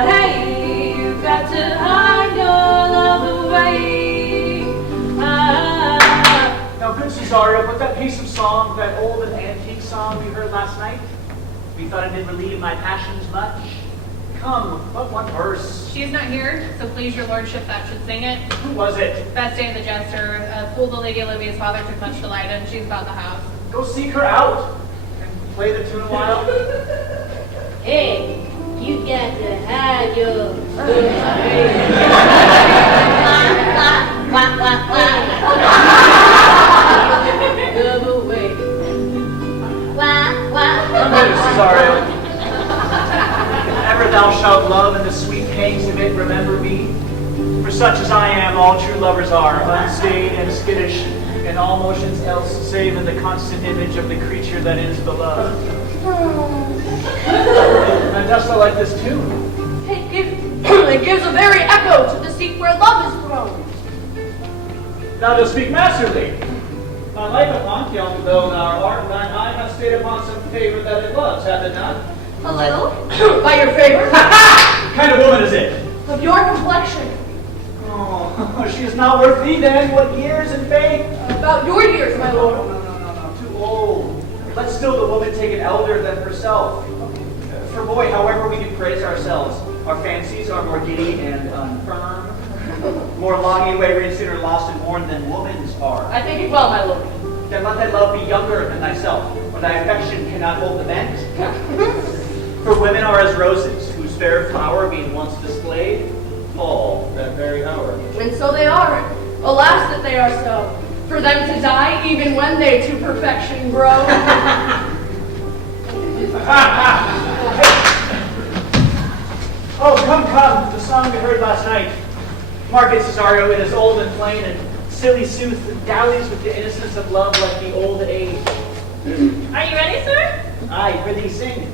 Hey, you got to hide your love away. Now, good Cesario, but that piece of song, that old and antique song we heard last night, we thought it did relieve my passions much. Come, but one verse. She is not here, so please your lordship that should sing it. Who was it? Betsy the jester, a fool the Lady Olivia's father took much delight in. She's about the house. Go seek her out and play the tune a while. Hey, you got to hide your love away. Come here, Cesario. Ever thou shalt love and the sweet pangs of it remember me. For such as I am, all true lovers are, unstaid and skittish, in all motions else, save in the constant image of the creature that is beloved. And dost thou like this tune? It gives a very echo to the seat where love is thrown. Thou dost speak masterly. My life upon young though thou art, thine eye hath stayed upon some favor that it loves, hath it not? A little? By your favor? What kind of woman is it? Of your complexion. Oh, she is not worth thee then. What years and faith? About your years, my lord. No, too old. Let still the woman take an elder than herself. For boy, however we do praise ourselves, our fancies are more giddy and unfirm, more longing, wavering, sooner lost and worn than woman's are. I think it well, my lord. Then let thy love be younger than thyself, or thy affection cannot hold the bent. For women are as roses, whose fair flower being once displayed, fall that very hour. And so they are. Alas that they are so. For them to die even when they to perfection grow. Oh, come, the song we heard last night. Mark it, Cesario, it is old and plain and silly sooth and dallies with the innocence of love like the old age. Are you ready, sir? Aye, prithee sing.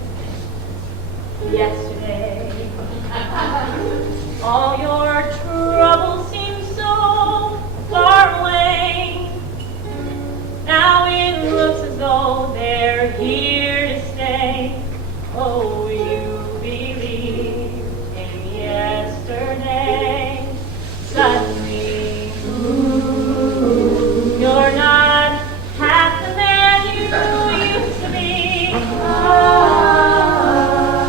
Yesterday, all your troubles seem so far away. Now it looks as though they're here to stay. Oh, you believe in yesterday. Suddenly, you're not half the man you used to be.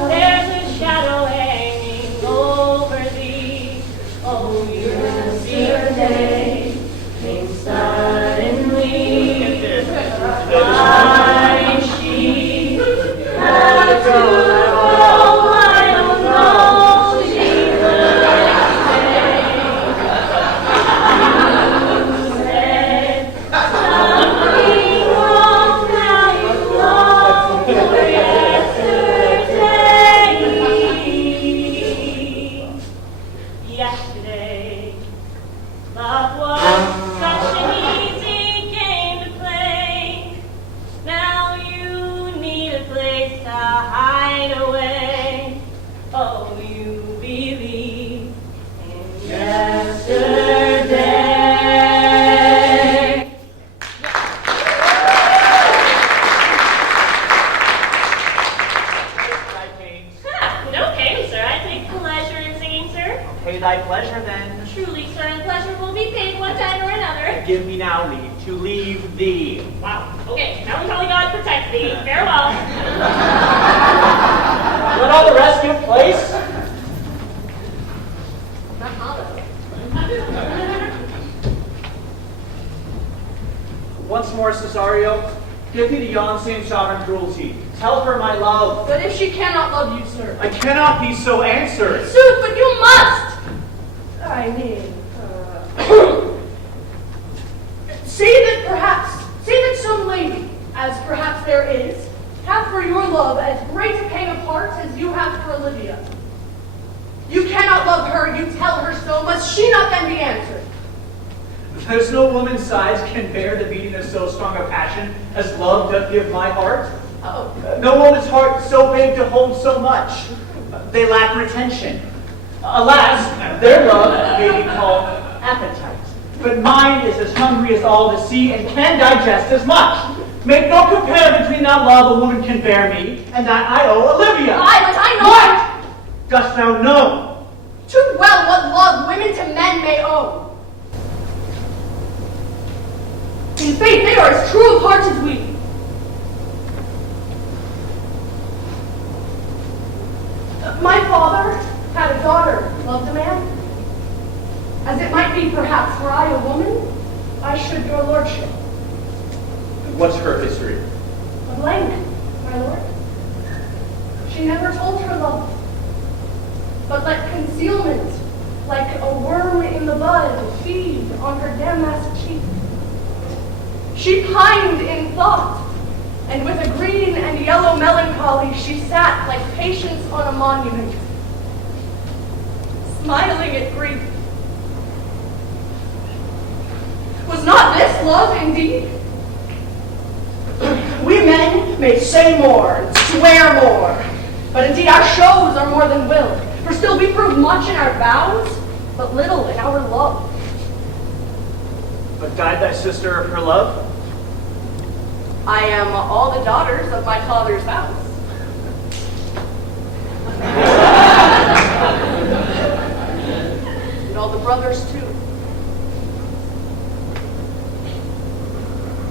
There's a shadow hanging over thee. Oh, yesterday came suddenly. to leave thee. Wow. Okay, melancholy God protect thee. Farewell. Let all the rest give place. Not hollow. Once more, Cesario, give me to yon same sovereign cruelty. Tell her my love. But if she cannot love you, sir. I cannot be so answered. Sooth, but you must! I mean, say that some lady, as perhaps there is, have for your love as great a pang of heart as you have for Olivia. You cannot love her, you tell her so, must she not then be answered? There's no woman's size can bear the beating of so strong a passion as love doth give my heart. Oh. No woman's heart so big to hold so much. They lack retention. Alas, their love may be called appetite. But mine is as hungry as all the sea and can digest as much. Make no compare between that love a woman can bear me and that I owe Olivia. Aye, but I know. What dost thou know? Too well what love women to men may owe. In faith, they are as true of heart as we. My father had a daughter, loved a man. As it might be, perhaps, were I a woman, I should your lordship. What's her history? A blank, my lord. She never told her love, but let concealment, like a worm in the bud, feed on her damask cheek. She pined in thought, and with a green and yellow melancholy she sat like patience on a monument, smiling at grief. Was not this love indeed? We men may say more and swear more, but indeed our shows are more than will, for still we prove much in our vows, but little in our love. But died thy sister of her love? I am all the daughters of my father's house. And all the brothers too.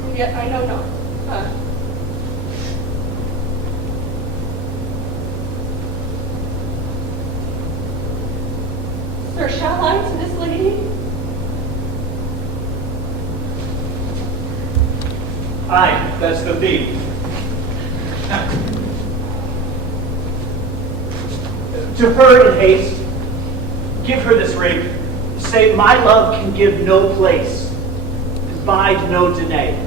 And yet I know not. Sir, shall I to this lady? Aye, that's the thee. To her in haste, give her this ring. Say, my love can give no place, bide no delay.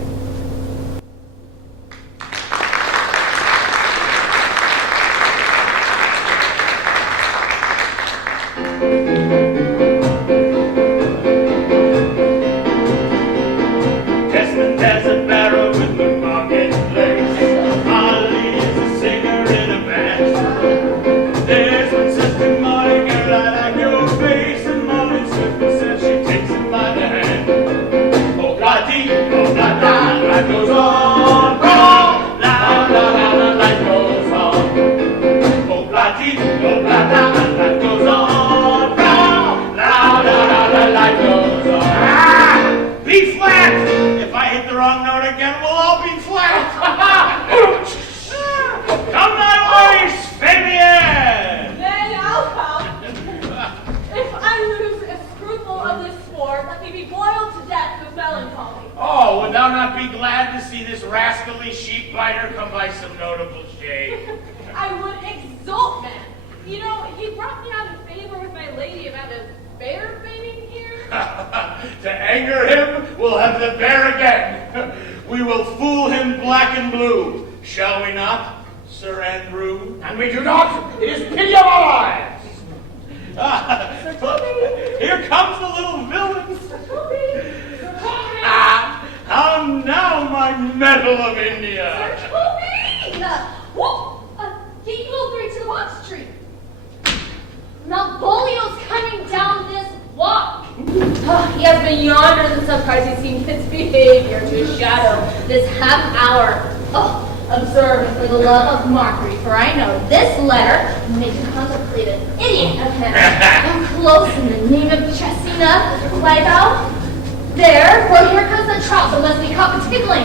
There, for here comes the trout that must be caught with tickling.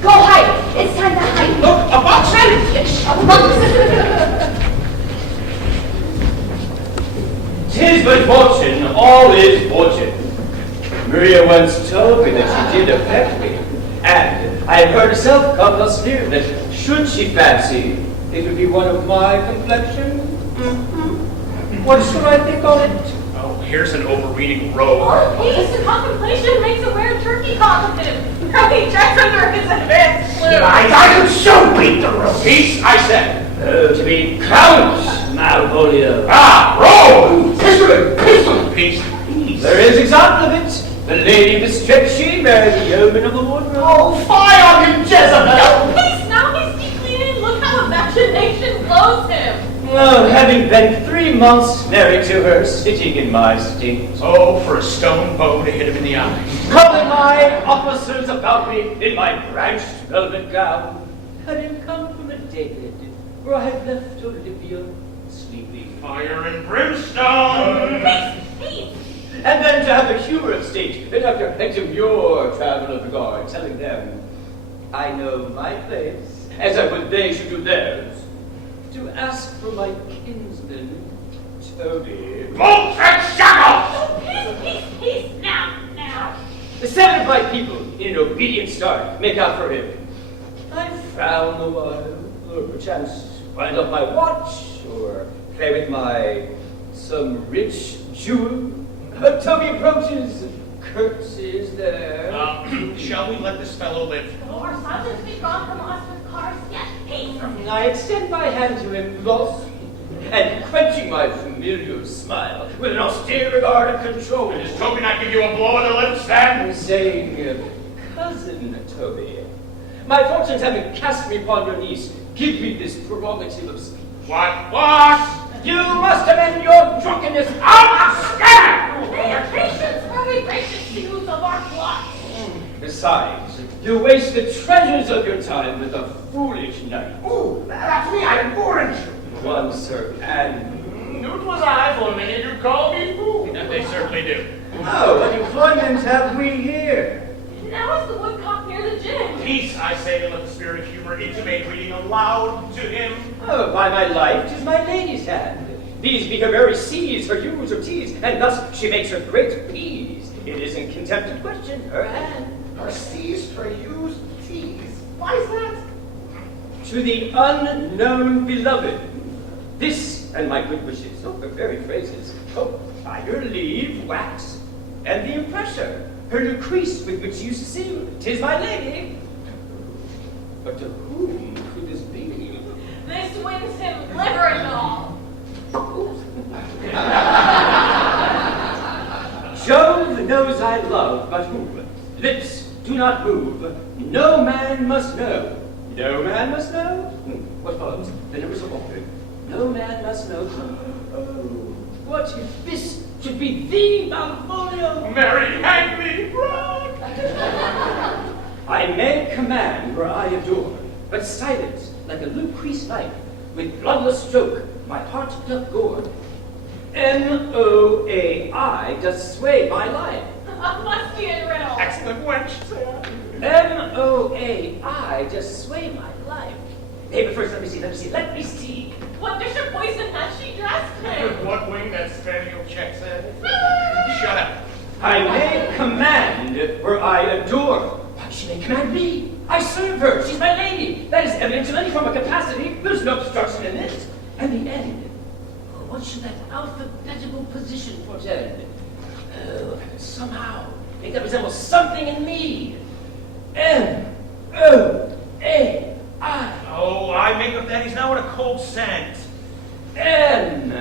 Go hide. It's time to hide. Look, a box! A box. 'Tis but fortune, all is fortune. Maria once told me that she did affect me, and I have heard herself come thus near that should she fancy it would be one of my complexion, what should I think on it? Oh, here's an overreading rogue. Our pace and contemplation makes a rare turkey cock of him. Now he checks under his advanced clue. I could so beat the road. Peace, I said. To be Count Malvolio. Ah, rogue! Pistol! Peace, peace. There is example of it. The lady Bestretchy married the yeoman of the wardrobe. Oh, fie on you, Jezebel! Peace, now he's decleaning. Look how imagination blows him. Well, having been 3 months married to her, sitting in my state. Oh, for a stone bow to hit him in the eye. Calling my officers about me in my branched velvet gown, having come from a daybed where I had left Olivia sleeping. Fire and brimstone! Peace. And then to have the humor of state, that after a demure travel of the guard, telling them, I know my place, as I would they should do theirs, to ask for my kinsman, Toby. Bolts and shackles! Peace. Now. The 7 of my people, in obedient start, make out for him. I frown a while, or perchance wind up my watch, or play with some rich jewel. Toby approaches, curtsies there. Shall we let this fellow live? Oh, our sergeants be gone from us with cars yet. Peace. I extend my hand to him, thus, and quenching my familiar smile with an austere regard and control. Does Toby not give you a blow on the lips then? Saying, Cousin Toby, my fortunes having cast me upon your niece, give me this prerogative of speech. What? You must amend your drunkenness out of stand! Patience, are we gracious news of our plot? Besides, you waste the treasures of your time with a foolish knight. Oh, that's me, I warned you. One, sir, and... It was I for a minute you called me fool. They certainly do. Oh, what employment have we here? Now is the woodcock near the gin. Peace, I say, to let the spirit of humor intimate reading aloud to him. Oh, by my life, 'tis my lady's hand. These be her very C's, her U's, her T's, and thus she makes her great P's. It is in contempt to question her hand. Her C's, her U's, T's. Why is that? To the unknown beloved, this and my good wishes, her very phrases, by your leave, wax, and the impressor, her decrease with which you seal, 'tis my lady. But to whom could this be? This wins him liver and all. Jove knows I love, but who? Lips do not move. No man must know. No man must know? What follows? The numbers of order. No man must know. Oh, what if this should be the Malvolio? Mary, hang me, run! I may command where I adore, but silence like a Lucrece knife, with bloodless stroke, my heart doth gore. M-O-A-I doth sway my life. Must be a riddle. Excellent wench, say I. M-O-A-I doth sway my life. Hey, but first let me see. What bishop poison has she dressed him? With what wing that spaniel checks in? Shut up. I may command where I adore. Why, she may command me. I serve her. She's my lady. That is evident to any form of capacity. There's no obstruction in it. And the end. What should that alphabetical position portend? Oh, I could somehow make that resemble something in me. M-O-A-I. Oh, I make of that he's now in a cold scent. M.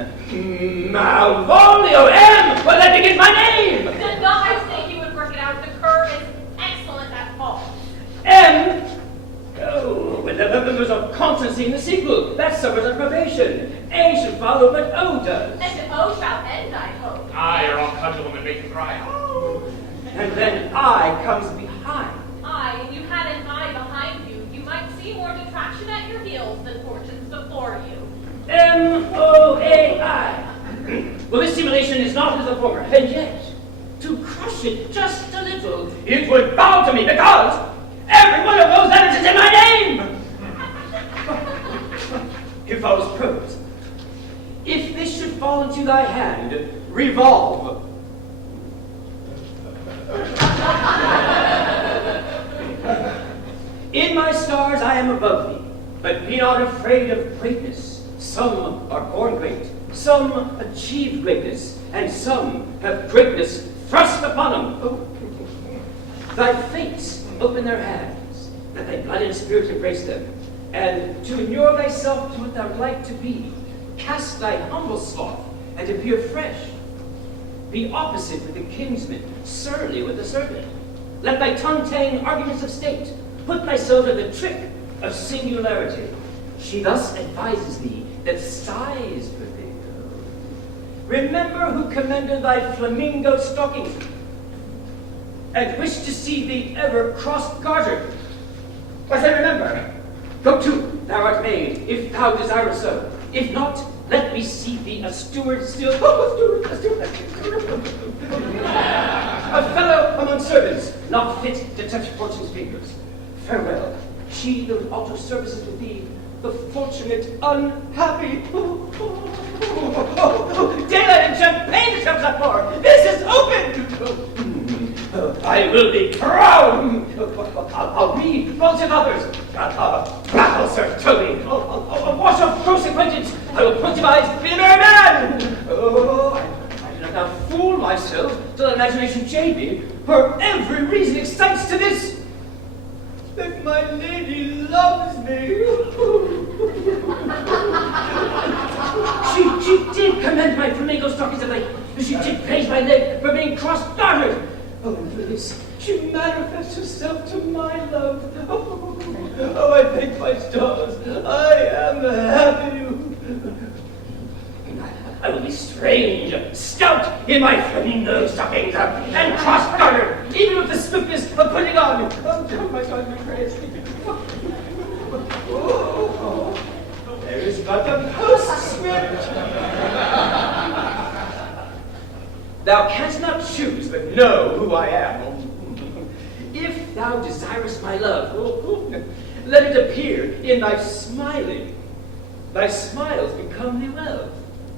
Malvolio M. Well, that begins my name. Did not I say he would work it out? The cur is excellent at fault. M. Oh, well, there's a constancy in the sequel. That suffers on probation. A should follow, but O does. And O shall end, I hope. Aye, or I'll cudgel him and make him cry. Oh. And then I comes behind. Aye, and you had an eye behind you. You might see more detraction at your heels than fortunes before you. M-O-A-I. Well, this simulation is not as the former, and yet to crush it just a little, it would bow to me because every one of those letters is in my name. If I was prose, if this should fall into thy hand, revolve. In my stars I am above thee, but be not afraid of greatness. Some are born great, some achieve greatness, and some have greatness thrust upon them. Oh. Thy fates open their hands, let thy blood and spirit embrace them, and to inure thyself to what thou like to be, cast thy humble sloth, and appear fresh. Be opposite with the kinsman, surly with the servant. Let thy tongue tang arguments of state. Put thyself in the trick of singularity. She thus advises thee that sighs prevail. Remember who commended thy flamingo stockings, and wish to see thee ever cross-gartered. I say remember, go to, thou art made, if thou desirest so. If not, let me see thee a steward still. A fellow among servants, not fit to touch fortune's fingers. Farewell. She that would alter services with thee, the fortunate unhappy. Daylight and champagne comes up for. This is open. I will be proud. I'll read relative others. Rattle, Sir Toby. A wash of gross acquaintance. I will pointimize, be a merry man. I do not now fool myself till imagination jade me, for every reason excites to this, that my lady loves me. She did commend my flamingo stockings of late. She did praise my leg for being cross-gartered. Oh, and for this, she manifests herself to my love. Oh, I thank my stars. I am happy. I will be strange, stout in my flamingo stockings, and cross-gartered, even with the swiftness of putting on. Oh, my God, my praise. Oh, there is but a postscript. Thou canst not choose but know who I am. If thou desirest my love, let it appear in thy smiling. Thy smiles become thee well.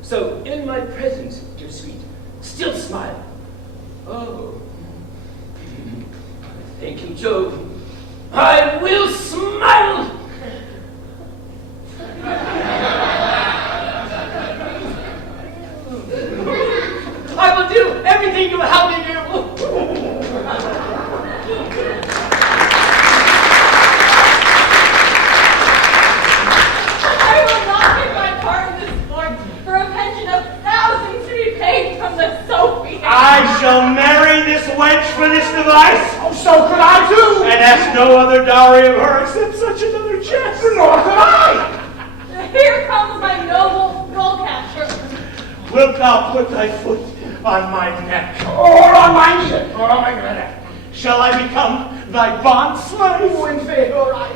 So in my presence, dear sweet, still smile. Oh, thank you, Jove. I will smile. I will do everything you will help me do. I will not take my part in this sport for a pension of thousands to be paid from the Sophie. I shall marry this wench for this device. Oh, so could I too. And ask no other dowry of her except such another chest. Nor could I. Here comes my noble skull catcher. Wilt thou put thy foot on my neck? Or on my knee. Or on my neck. Shall I become thy bond slave? Oh, in favor, I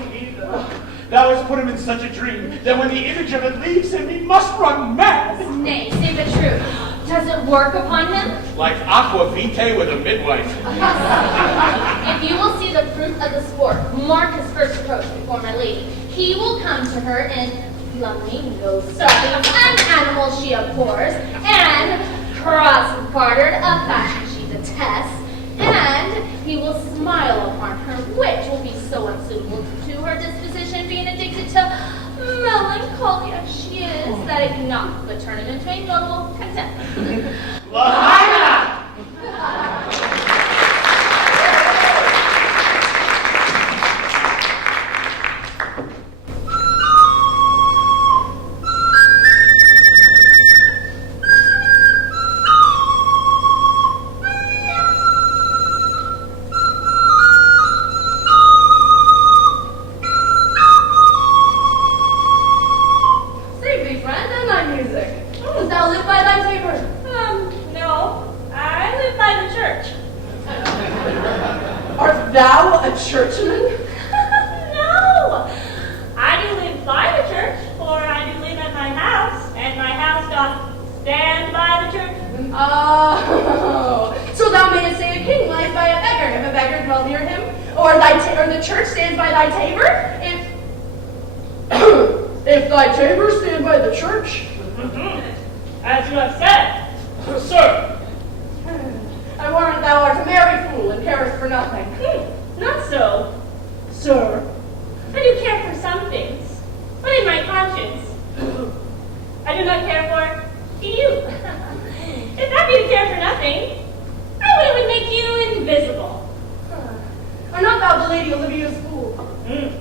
Thou hast put him in such a dream that when the image of it leaves him, he must run mad. Nay, say the truth. Does it work upon him? Like aqua vitae with a midwife. If you will see the fruit of the sport, mark his first approach before my lady. He will come to her in flamingo stockings, an animal she abhors, and cross-gartered, a fashion she detests, and he will smile upon her, which will be so unsuitable to her disposition, being addicted to melancholy as she is, that it cannot but turn him into a notable content. Lahaina! Save thee, friend, and thy music. Dost thou live by thy taper? No, I live by the church. Art thou a churchman? No, I do live by the church, for I do live at my house, and my house doth stand by the church. Oh, so thou mayest a beggar dwell near him, or the church stands by thy tabor, if thy tabor stand by the church. As you have said. Sir! I warrant thou art a merry fool and carest for nothing. Not so, sir. I do care for some things, but in my conscience, I do not care for you. If that be to care for nothing, I would make you invisible. Are not thou the Lady Olivia's fool?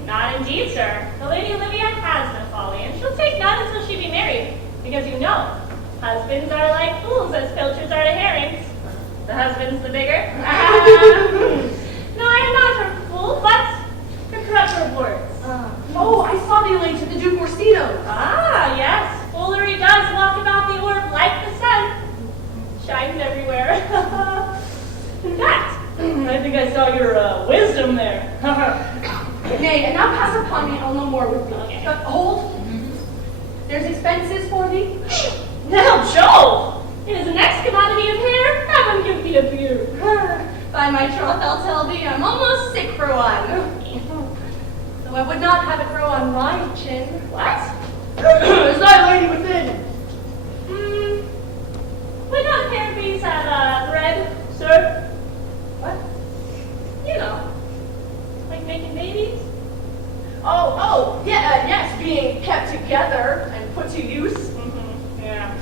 Not indeed, sir. The Lady Olivia has no folly, and she'll take none until she be married, because you know, husbands are like fools as pilchards are to herrings. The husband's the bigger. No, I am not her fool, but her corrupt her words. Oh, I saw thee late to the Duke Orsino's. Ah, yes. Foolery does walk about the orb like the sun. Shines everywhere. In fact, I think I saw your wisdom there. Nay, and now pass upon me, I'll no more with thee. Okay. But hold. There's expenses for thee. Now, Joe! It is the next commodity of hair. Heaven give thee a beard. By my troth, I'll tell thee, I'm almost sick for one. Though I would not have it grow on my chin. What? Is thy lady within? Would not hair beads have thread, sir? What? You know, like making babies? Oh, yeah, yes, being kept together and put to use. Yeah.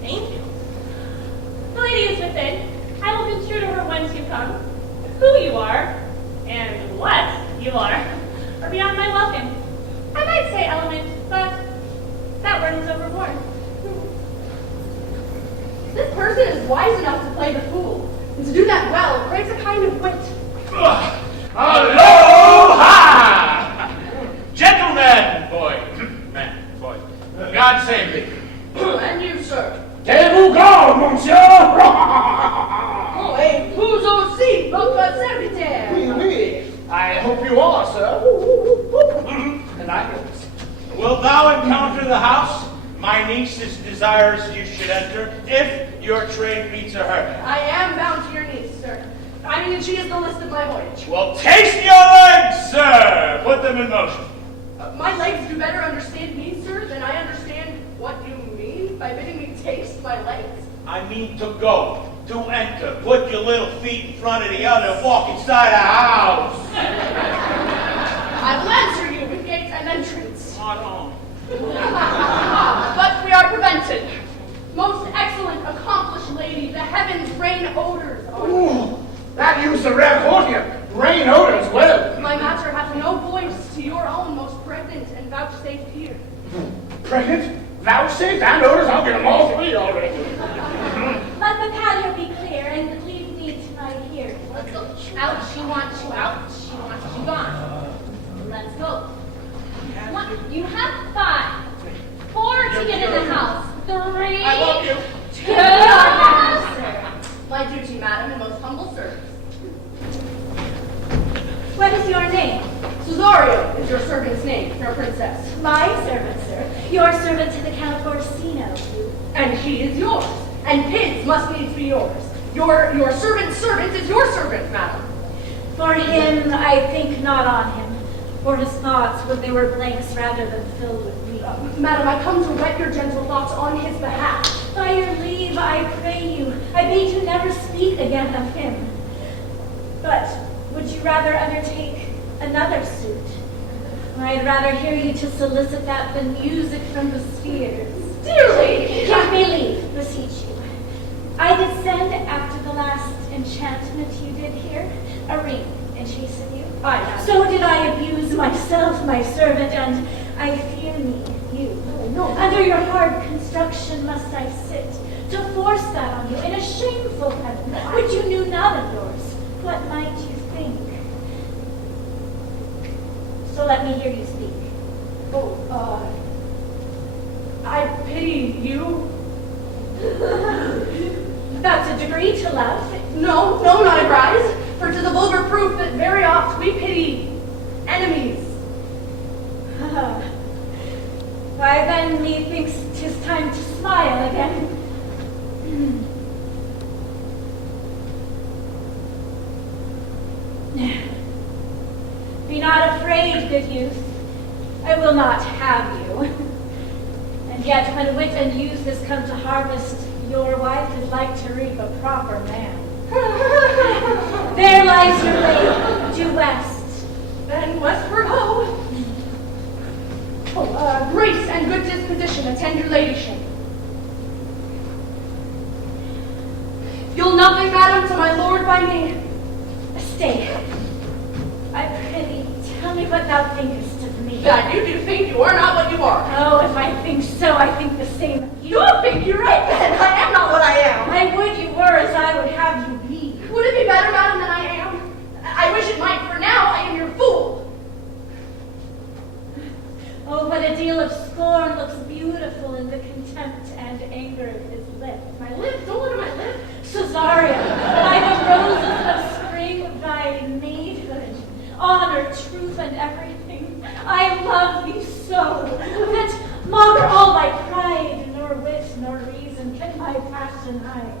Thank you. The lady is within. I will construe to her whence you come, who you are, and what you are beyond my welcome. I might say element, but that word is overborne. This person is wise enough to play the fool, and to do that well craves a kind of wit. Aloha! Gentlemen, boy. God save thee. And you, sir. Table go, monsieur! Oh, a who's aussi, votre serviteur. Oui, oui. I hope you are, sir. And I yours. Wilt thou encounter the house? My niece is desirous you should enter, if your trade meets her. I am bound to your niece, sir. I mean, she is the list of my voyage. Well, taste your legs, sir! Put them in motion. My legs do better understand me, sir, than I understand what you mean by bidding me taste my legs. I mean to go, to enter. Put your little feet in front of the other and walk inside the house. I will answer you with gates and entrance. Not on. But we are prevented. Most excellent, accomplished lady, the heavens rain odors on you. Ooh, that used the red hortium. Rain odors well. My matter hath no voice to your own most pregnant and vouchsafed ear. Pregnant, vouchsafe, and odors, I'll get them all three already. Let the patio be clear and leave me to my hearing. Let's go. Out, she wants you out. She wants you gone. Let's go. What? You have 5. 4 to get in the house. 3. I love you. 2. My duty, madam, and most humble service. What is your name? Cesario is your servant's name, your princess. My servant, sir. Your servant to the Count Orsino. And he is yours. And his must needs be yours. Your servant's servant is your servant, madam. For him, I think not on him. For his thoughts, when they were blanks rather than filled with me. Madam, I come to wet your gentle thoughts on his behalf. By your leave, I pray you, I bid you never speak again of him. But would you rather undertake another suit? I'd rather hear you to solicit that than music from the spheres. Dearly! Give me leave, beseech you. I did send after the last enchantment you did here, a ring in chase of you. Aye, So did I abuse myself, my servant, and I fear me, you. No. Under your hard construction must I sit, to force that on you in a shameful heaven, which you knew not of yours. What might you think? So let me hear you speak. I pity you. That's a degree to love. No, not a rise. For 'tis a vulgar proof that very oft we pity enemies. Why then methinks 'tis time to smile again. Be not afraid, good youth. I will not have you. And yet, when wit and youth is come to harvest, your wife is like to reap a proper man. There lies your lady, due west. Then westward ho! Grace and good disposition attend your ladyship. You'll nothing, madam, to my lord by me. Stay. I prithee, tell me what thou thinkest of me. That you do think you are not what you are. Oh, if I think so, I think the same of you. You think you're right, then. I am not what I am. I would you were as I would have you be. Would it be better, madam, than I am? I wish it might, for now I am your fool. Oh, what a deal of scorn looks beautiful in the contempt and anger of his lip. My lips? Don't look at my lips. Cesaria, by the roses of spring, thy maidhood, honor, truth, and everything. I love thee so, that maugre all thy pride, nor wit, nor reason can my passion hide.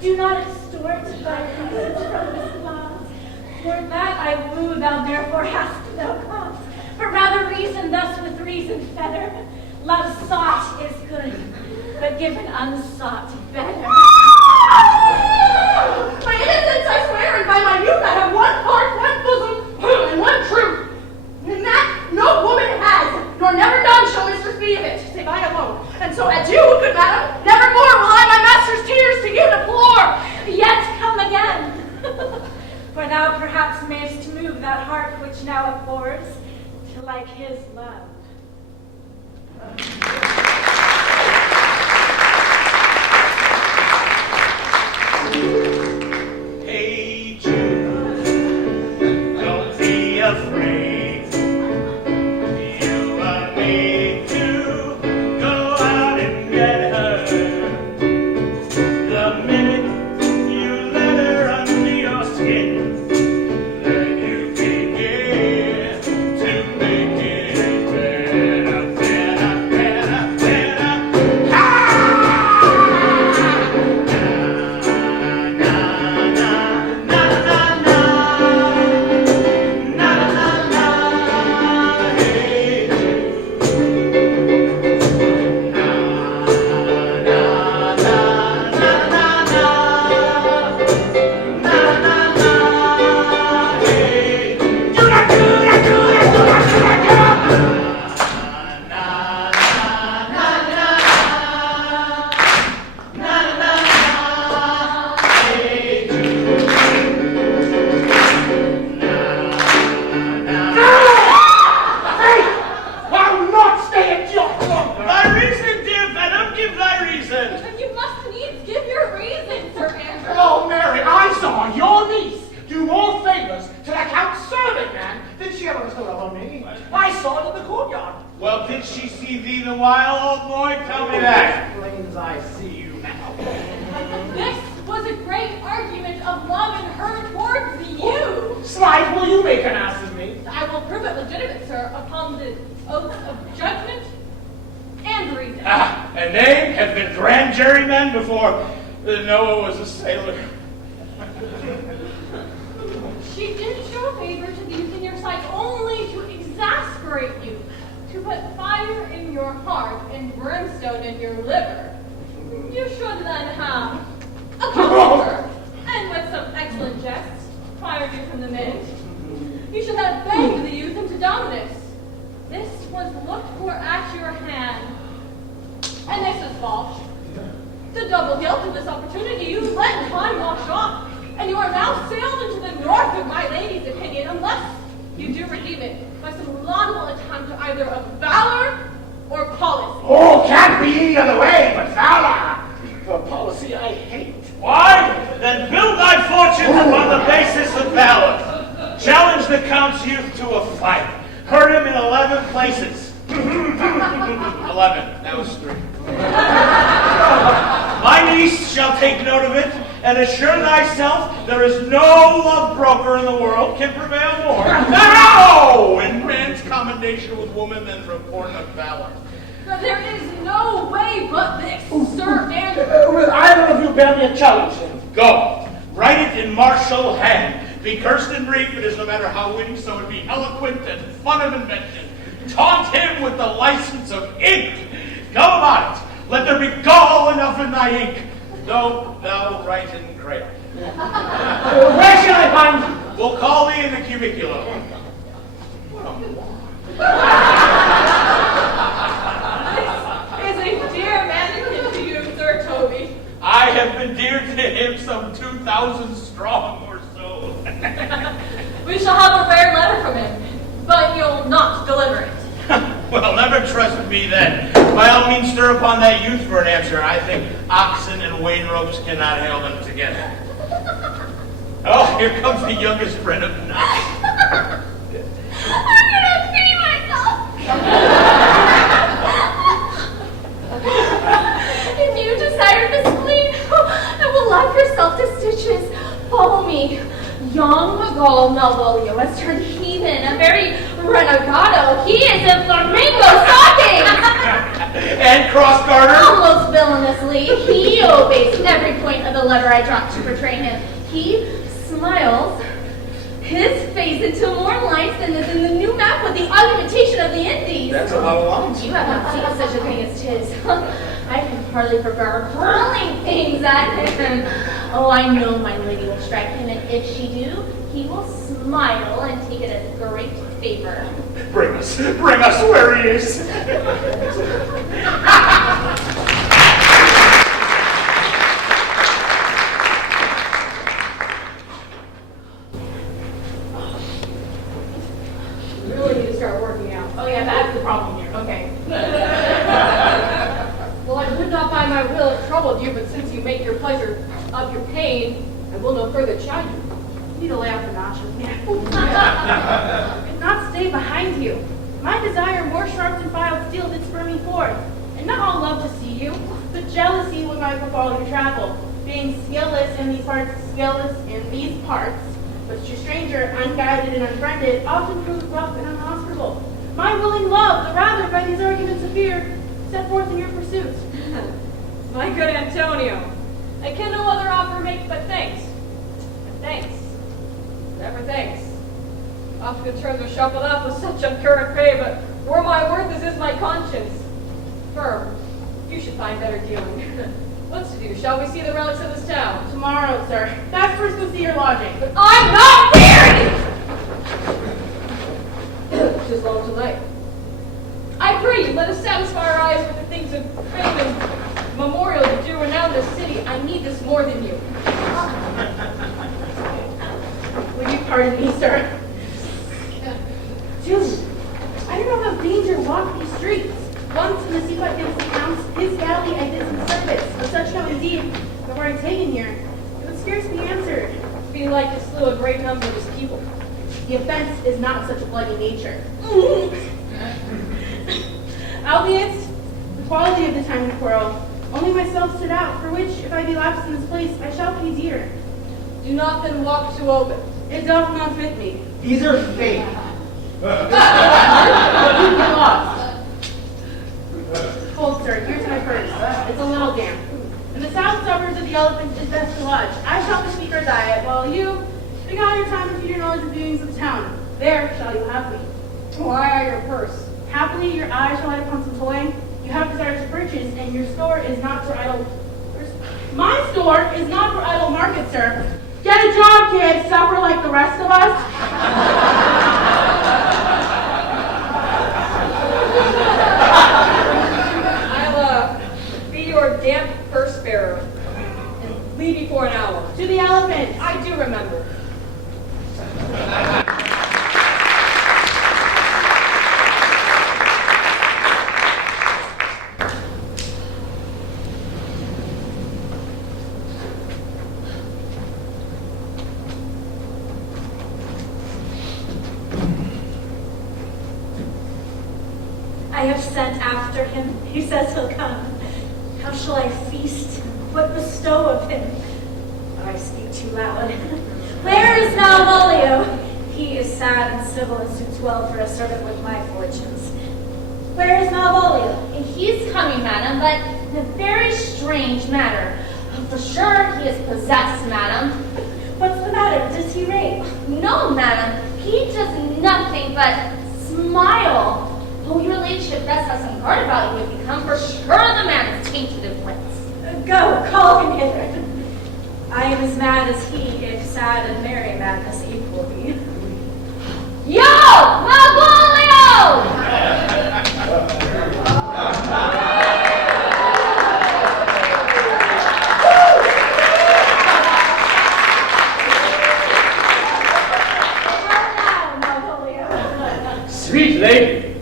Do not extort thy reasons from this clause. For that I woo, thou therefore hast no cause. But rather reason thus with reason fetter. Love sought is good, but given unsought better. My innocence, I swear, and by my youth I have one heart, one bosom, and one truth. And that no woman has, nor never none shall mistress be of it, save I alone. And so adieu, good madam, nevermore will I my master's tears to you deplore. Yet come again. For thou perhaps mayst move that heart which now abhors to like his love. Hey Jude, don't be afraid. You are made to go out and get her. The minute you let her under your skin, then you begin to make it better, better, better, better. Well, did she see thee the while, old boy? Tell me that. Plain as I see you now. This was a great argument of love in her towards you. Slide, will you make an ass of me? I will prove it legitimate, sir, upon the oaths of judgment and reason. Ah, and they have been grand jurymen before Noah was a sailor. She did show favor to the youth in your sight only to exasperate you, to put fire in your heart and brimstone in your liver. You should then have a counselor, and with some excellent jests, fired you from the mint. You should have begged the youth into dominus. This was looked for at your hand. And this is false. The double guilt of this opportunity you let time wash off, and you are now sailed into the north of my lady's opinion, unless you do redeem it by some laudable attempt either of valor or policy. Oh, can't be any other way but valor. For policy I hate. Why? Then build thy fortunes upon the basis of valor. Challenge the Count's youth to a fight. Hurt him in 11 places. 11. That was 3. My niece shall take note of it, and assure thyself there is no love broker in the world can prevail more. No! In man's commendation with woman than report of valor. There is no way but this, sir, and... Will either of you bear me a challenge then? Go. Write it in martial hand. Be cursed and brief, it is no matter how witty, so it be eloquent and fun of invention. Taunt him with the license of ink. Go about it. Let there be gall enough in thy ink, though thou write in crayon. Where shall I find? We'll call thee in the cubiculo. Is a dear mannequin to you, Sir Toby. I have been dear to him some 2,000 strong or so. We shall have a rare letter from him, but you'll not deliver it. Well, never trust me then. By all means, stir upon that youth for an answer. I think oxen and wain ropes cannot hail them together. Oh, here comes the youngest friend of night. I'm gonna pee myself. If you desire the spleen, and will laugh yourself to stitches, follow me. Young Gall Malvolio has turned heathen, a very renegado. He is in flamingo stockings! And cross garter. Almost villainously, he obeys every point of the letter I dropped to portray him. He smiles his face into more lines than is in the new map with the augmentation of the Indies. That's a lot of lines. You have not seen such a thing as his. I can hardly forbear hurling things at him. Oh, I know my lady will strike him, and if she do, he will smile and take it as a great favor. Bring us where he is. We really need to start working out. Oh yeah, that's the problem here. Okay. Well, I would not by my will have troubled you, but since you make your pleasure of your pain, I will no further chide you. You need to lay off the notches, man. And not stay behind you. My desire more sharp than filed steel did spur me forth. And not all love to see you, but jealousy would my befall your travel. Being skillless in these parts, but your stranger, unguided and unfriended, often proves rough and unhospitable. My willing love, the rather by these arguments of fear, set forth in your pursuit. My good Antonio, I can no other offer make but thanks. And thanks. Never thanks. Often terms are shuffled up with such uncurrent pay, but were my worth as is my conscience. Firm, you should find better dealing. What's to do? Shall we see the relics of this town? Tomorrow, sir. That's first we'll see your lodging. But I'm not married! 'Tis long tonight. I pray you, let us satisfy our eyes with the things of fame and memorial that do renown this city. I need this more than you. Will you pardon me, sir? Julie, I don't know how danger walk these streets. Once in the sea what gives accounts, his galley I did some service, but such no indeed, but were I taken here, it would scarce be answered. Be like to slew a great number of his people. The offense is not such a bloody nature. Albeit, the quality of the time and quarrel, only myself stood out, for which, if I be lapsed in this place, I shall pay dear. Do not then walk too open. It doth not fit me. These are fake. But you get lost. Hold, sir, here's my purse. It's a little damp. In the south suburbs of the Elephant is best to lodge. I shall bespeak our diet, while you beguile your time to feed your knowledge of doings of the town. There shall you have me. Why are your purse? Happily, your eye shall light upon some toy you have desire to purchase, and your store is not for idle. My store is not for idle market, sir. Get a job, kid. Suffer like the rest of us. I'll be your damp purse bearer and leave you for an hour. To the Elephant. I do remember. I have sent after him. He says he'll come. How shall I feast? What bestow of him? I speak too loud. Where is Malvolio? He is sad and civil and suits well for a servant with my fortunes. Where is Malvolio? He's coming, madam, but in a very strange matter. For sure he is possessed, madam. What's the matter? Does he rave? No, madam. He does nothing but smile. Oh, your ladyship best have some guard about you if you come, for sure the man is tainted of wits. Go, call him hither. I am as mad as he, if sad and merry madness equal be. Yo! Malvolio! Sweet lady.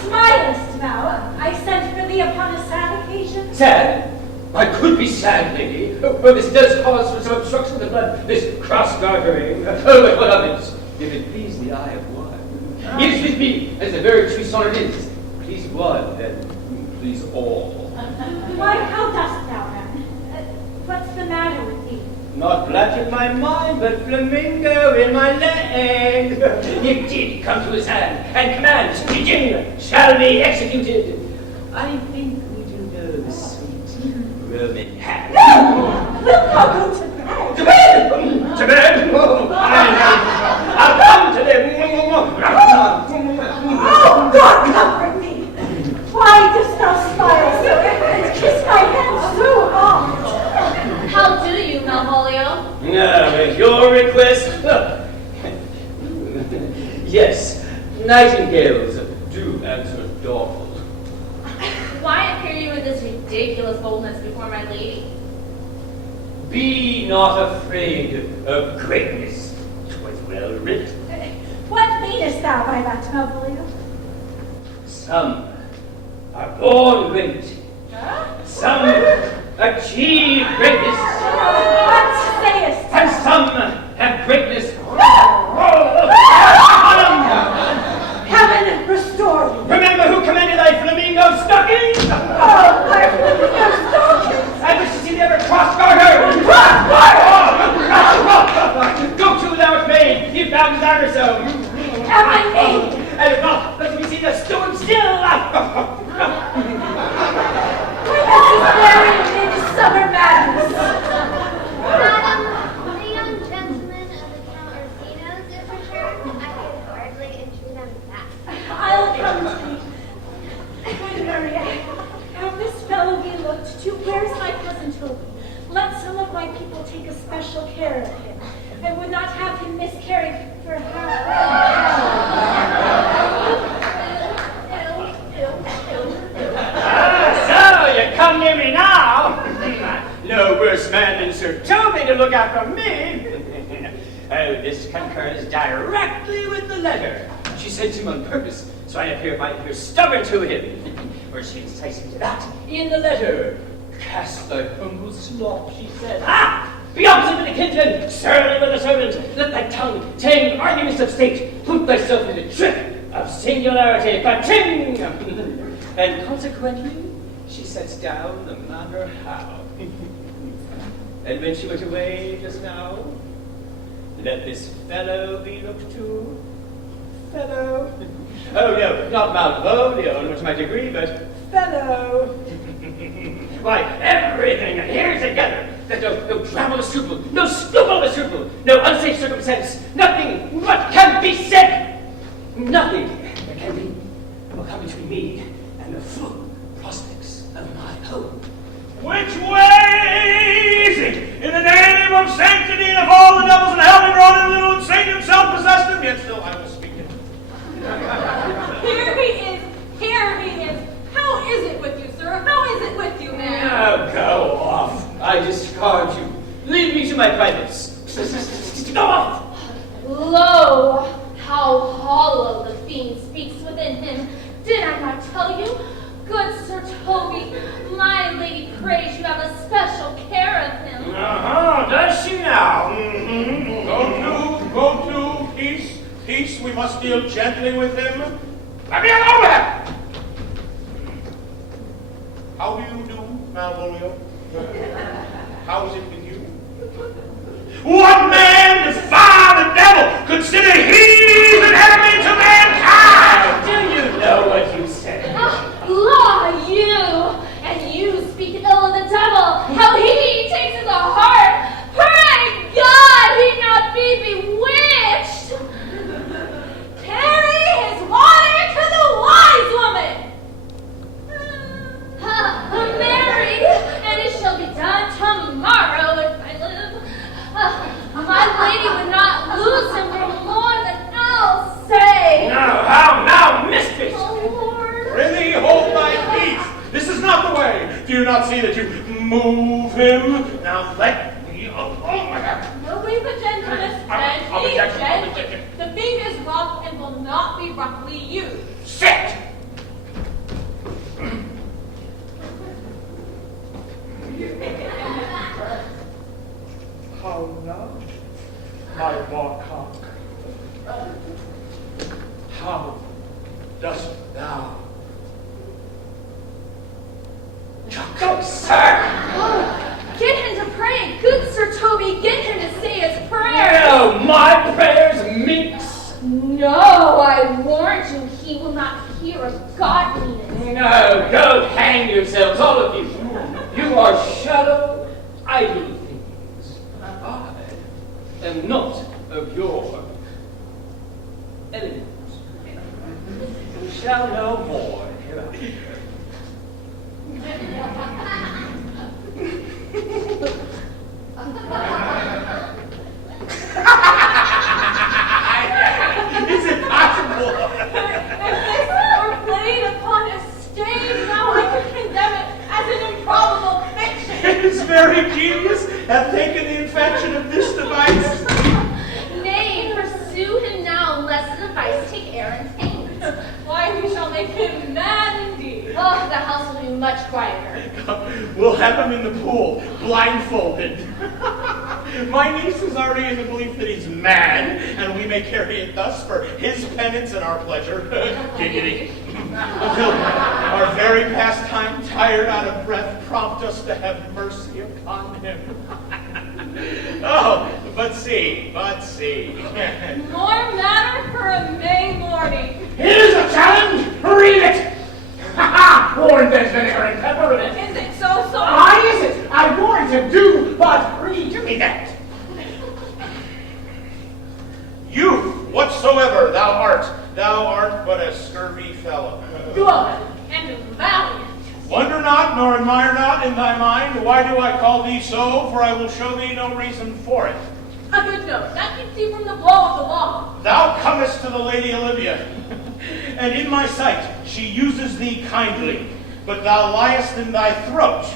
Smilest thou? I sent for thee upon a sad occasion. Sad? I could be sad, lady. Oh, this does cause for some obstruction of the blood, this cross-gartering. Oh, but what of it? If it please the eye of one. It is with me, as the very true sonnet is. Please one, then please all. Why, how dost thou, man? What's the matter with thee? Not black in my mind, but flamingo in my leg. If did come to his hand, and commands, begin, shall be executed. I think we do know the sweet Roman hand. No! Wilt thou go to bed? To bed! To bed! Oh, I'll come to them. Oh, God comfort me! Why dost thou smile so and kiss my hand so oft? How do you, Malvolio? At your request. Yes, nightingales do answer dawdle. Why appear you in this ridiculous boldness before my lady? Be not afraid of greatness. 'Twas well written. What meanest thou by that, Malvolio? Some are born great. Some achieve greatness. What sayest thou? And some have greatness. Heaven restore you. Remember who commanded thy flamingo stockings? Oh, my flamingo stockings! I wish to see the ever cross-garter. Go to thou art made, if thou desire so. Am I made? And if not, let me see the stone still. This is very midsummer madness. Madam, the young gentleman of the Count Orsino's is returned. I could hardly enter them back. I'll come to thee. Good Maria, how this fellow be looked to. Where's my cousin Toby? Let some of my people take a special care of him. I would not have him miscarry for So, you come near me now? No worse man than Sir Toby to look out for me. Oh, this concurs directly with the letter. She sent him on purpose, so I might appear stubborn to him. Or she incites him to that in the letter. Cast thy humble slop, she said. Ah! Be opposite with the kinsman, surly with the servant. Let thy tongue tame arguments of state. Put thyself in the trick of singularity. Ba-ting! And consequently, she sets down the matter how. And when she went away just now, let this fellow be looked to. Fellow. Oh no, not Malvolio, not to my degree, but fellow. Why, everything here together. There's no travel of scruple, no scruple of scruple, no unsafe circumstance, nothing what can be said. Nothing that can be will come between me and the full prospects of my home. Which way is it? In the name of sanctity and of all the devils in hell and drawn in little and Satan himself possessed him, yet still I will speak it. Here he is! Here he is! How is it with you, sir? How is it with you, man? Now go off. I discard you. Leave me to my privates. Go off. Lo, how hollow the fiend speaks within him. Did I not tell you? Good Sir Toby, my lady prays you have a special care of him. Does she now? Go to, peace, peace, we must deal gently with him. Let me alone! How do you do, Malvolio? How's it with you? What man defy the devil, consider he's an enemy to mankind? Do you know what you said? Law, you! And you speak ill of the devil! How he you not see that you move him? Now let me alone. Nobody but gentleness, I'll be gentle. The thing is rough and will not be roughly used. Sit! How now, my warcock? How dost thou? Good sir! Get him to pray. Good Sir Toby, get him to say his prayers. No, my prayers minx. No, I warned you, he will not hear of godliness. No, go hang yourselves, all of you. You are shallow, idle things. I am not of your element. You shall know more hereafter. Is it possible? If this were played upon a stage, now I could condemn it as an improbable fiction. His very genius hath taken the infection of this device. Nay, pursue him now, lest the device take air and taint. Why, we shall make him mad indeed. Oh, the house will be much quieter. We'll have him in the pool, blindfolded. My niece is already in the belief that he's mad, and we may carry it thus for his penance and our pleasure. Giggity. Until our very pastime, tired out of breath, prompt us to have mercy upon him. Oh, but see. More matter for a May morning. Here's a challenge! Read it! Ha ha! Warned there's vinegar and pepper in it. Is it so? Why is it? I warned him to, but read me that. Youth, whatsoever thou art but a scurvy fellow. Good and valiant. Wonder not, nor admire not in thy mind, why do I call thee so, for I will show thee no reason for it. A good note. That keeps thee from the blow of the law. Thou comest to the Lady Olivia, and in my sight she uses thee kindly, but thou liest in thy throat.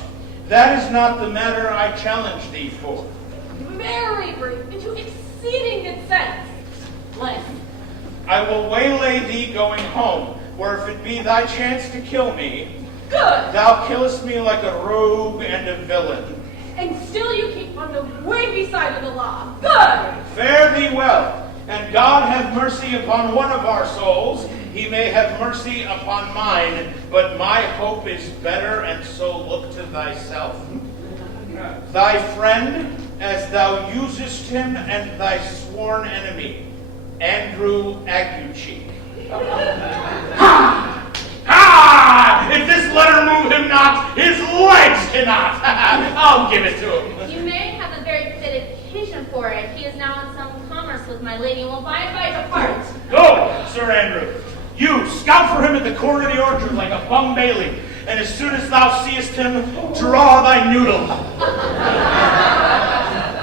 That is not the matter I challenge thee for. Very brief, into exceeding good sense. Bless. I will waylay thee going home, where if it be thy chance to kill me, Good. thou killest me like a rogue and a villain. And still you keep on the windy side of the law. Good. Fare thee well, and God have mercy upon one of our souls. He may have mercy upon mine, but my hope is better, and so look to thyself. Thy friend, as thou usest him, and thy sworn enemy, Andrew Aguecheek. If this letter move him not, his legs cannot. I'll give it to him. You may have a very fit occasion for it. He is now in some commerce with my lady and will by and by depart. Go, Sir Andrew. You, scout for him at the corner of the orchard like a bum bailey, and as soon as thou seest him, draw thy noodle.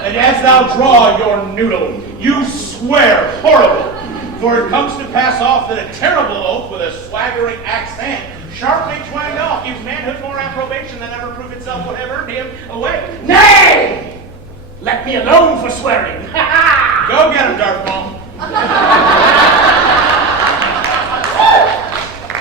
And as thou draw your noodle, you swear horrible, for it comes to pass off that a terrible oath with a swaggering axe hand, sharply twanged off, gives manhood more approbation than ever proof itself would have earned him away. Nay! Let me alone for swearing. Go get him, Darth Maul.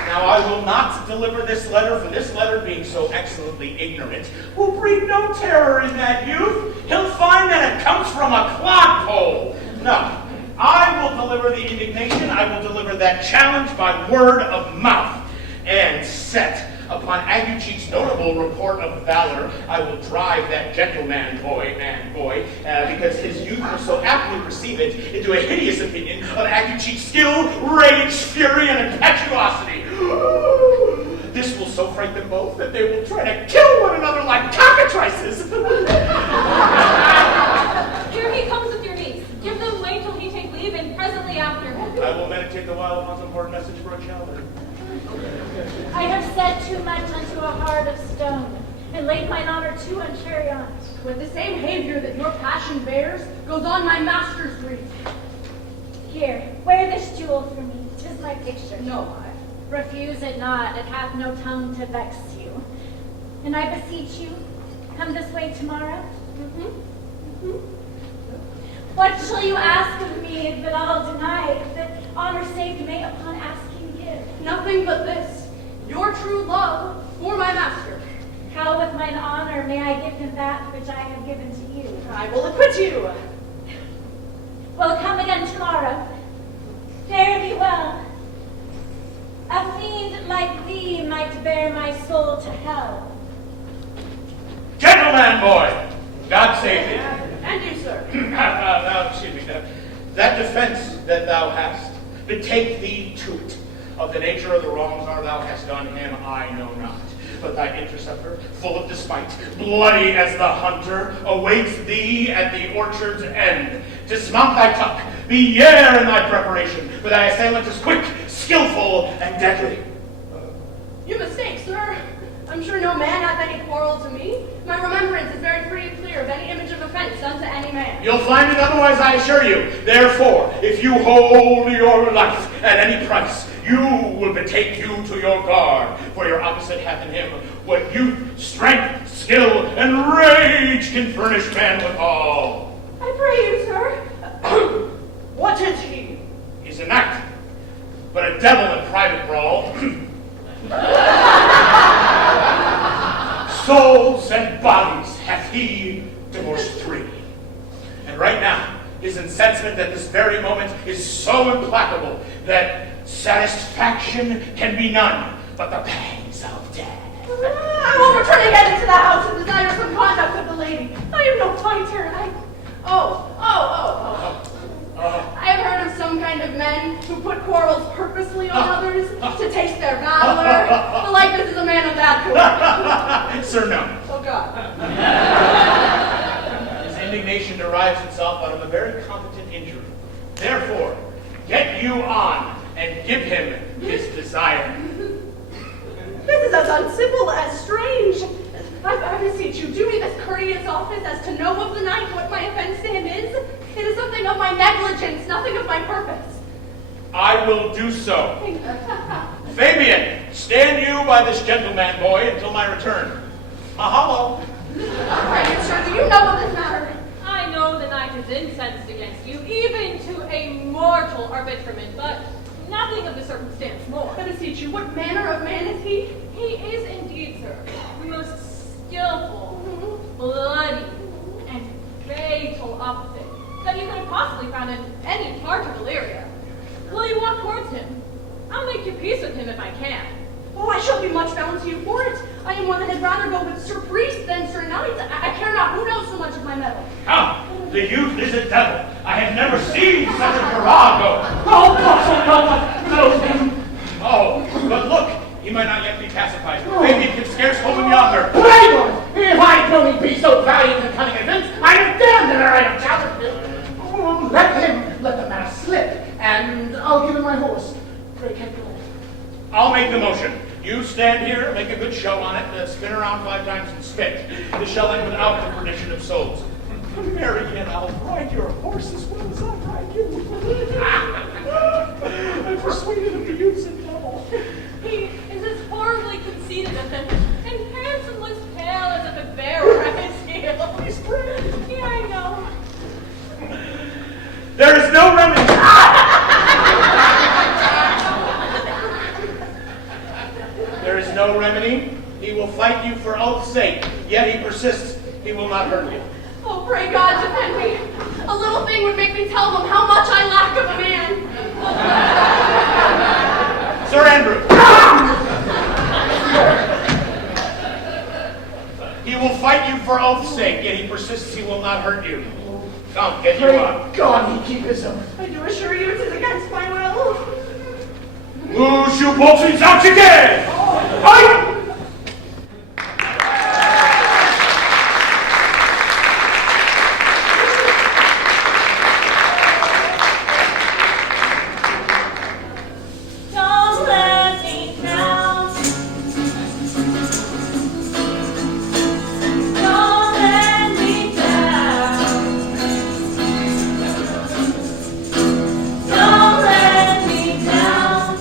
Now I will not deliver this letter, for this letter, being so excellently ignorant, will breed no terror in that youth. He'll find that it comes from a clodpole. No, I will deliver the indignation, I will deliver that challenge by word of mouth. And set upon Aguecheek's notable report of valor, I will drive that gentleman boy, because his youth will so aptly perceive it into a hideous opinion of Aguecheek's skill, rage, fury, and impetuosity. This will so fright them both that they will try to kill one another like cockatrices. Here he comes with your niece. Give them wait till he take leave, and presently after. I will meditate the while upon some important message for a child. I have said too much unto a heart of stone, and laid mine honor too unchary on it. With the same behavior that your passion bears, goes on my master's grief. Here, wear this jewel for me. 'Tis my picture. No, Refuse it not. It hath no tongue to vex you. And I beseech you, come this way tomorrow. What shall you ask of me that I'll deny, that honor saved may upon asking give? Nothing but this, your true love for my master. How with mine honor may I give him that which I have given to you? I will acquit you. Well, come again tomorrow. Fare thee well. A fiend like thee might bear my soul to hell. Gentleman boy, God save thee. And you, sir. Now, excuse me. That defense that thou hast, betake thee to it. Of the nature of the wrongs thou hast done him, I know not. But thy interceptor, full of despite, bloody as the hunter, awaits thee at the orchard's end. Dismount thy tuck, be yare in thy preparation, for thy assailant is quick, skillful, and deadly. You mistake, sir. I'm sure no man hath any quarrel to me. My remembrance is very free and clear of any image of offense done to any man. You'll find it otherwise, I assure you. Therefore, if you hold your life at any price, you will betake you to your guard, for your opposite hath in him what youth, strength, skill, and rage can furnish man withal. I pray you, sir. What is he? He's a knight, but a devil in private brawl. Souls and bodies hath he divorced three. And right now, his incensement at this very moment is so implacable that satisfaction can be none but the pangs of death. I will return again into the house and desire some conduct with the lady. I am no fighter. I have heard of some kind of men who put quarrels purposely on others to taste their valor. The likeness is a man of that sort. Sir, no. Oh, God. His indignation derives itself out of a very competent injury. Therefore, get you on and give him his desire. This is as uncivil as strange. I beseech you, do me this courteous office as to know of the knight what my offense to him is. It is something of my negligence, nothing of my purpose. I will do so. Fabian, stand you by this gentleman boy until my return. Mahalo. Pray, sir, do you know of this matter? I know the knight is incensed against you, even to a mortal arbitrament, but nothing of the circumstance more. I beseech you, what manner of man is he? He is indeed, sir, the most skillful, bloody, and fatal opposite that you could have possibly found in any part of Illyria. Will you walk towards him? I'll make your peace with him if I can. Oh, I shall be much bound to you for it. I am one that had rather go with Sir Priest than Sir Knight. I care not who knows so much of my metal. Come, the youth is a devil. I have never seen such a virago. Oh, Apostle, no one knows him. Oh, but look, he might not yet be pacified. Maybe he can scarce hold him yonder. Playboy! If I'd known he'd be so valiant and cunning events, I'd have damned him or I'd have challenged him. Oh, let the matter slip, and I'll give him my horse. Pray, can't go. I'll make the motion. You stand here, make a good show on it, spin around 5 times and spit. The shell end without the perdition of souls. Marry and I'll ride your horse as well as I ride you. I persuaded him to use it double. He is as horribly conceited as him, and handsome looks pale as if a bear were at his heels. He's brave. Yeah, I know. There is no remedy. There is no remedy. He will fight you for oath's sake, yet he persists. He will not hurt you. Oh, pray God defend me. A little thing would make me tell them how much I lack of a man. Sir Andrew. He will fight you for oath's sake, yet he persists. He will not hurt you. Come, get you Pray on. God he keep his oath. I do assure you it is against my will. Lose you bolts out again! Fight! Don't let me down. Don't let me down. Don't let me down.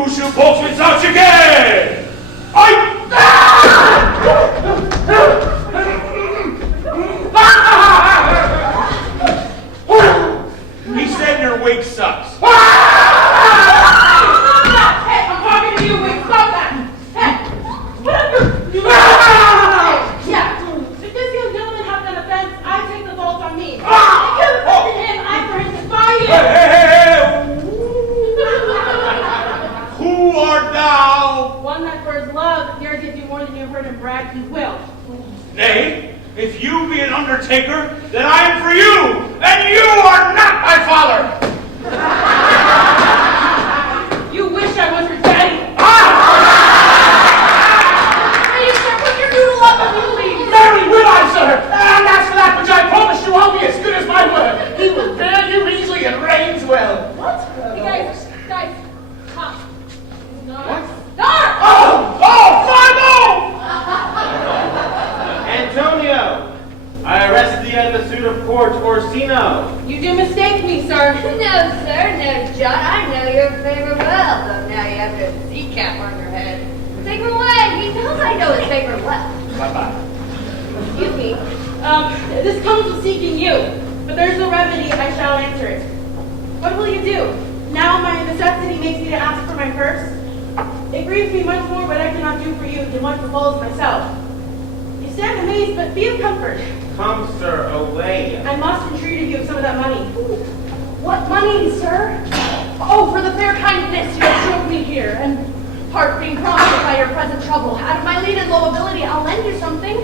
You shall both without again! He said your wig sucks. Stop that! Hey, I'm talking to you, Wink. Stop that! Hey! Yeah. If this young gentleman has an offense, I take the fault on me. If you offended him, I'm for him to spy you. Who art thou? One that for his love dares give you more than you've heard him brag, he will. Nay, if you be an undertaker, then I am for you, and you are not my father. You wish I was your daddy. Please, sir, put your noodle up and you leave. Very will I, sir. And as for that which I promise you, I'll be as good as my word. He will bear you easily and reigns well. What? Hey, guys, stop. What? Start! Antonio, I arrest thee at the suit of court Orsino. You do mistake me, sir. No, sir, no, John. I know your favor well, though now you have your sea cap on your head. Take him away. He knows I know his favor well. Bye-bye. Excuse me. This comes with seeking you, but there's no remedy. I shall answer it. What will you do? Now my necessity makes me to ask for my purse. It grieves me much more what I cannot do for you than what befalls myself. You stand amazed, but be of comfort. Come, sir, away. I must entreat of you some of that money. What money, sir? Oh, for the fair kindness you have showed me here, and heart being prompted by your present trouble. Out of my lead and low ability, I'll lend you something.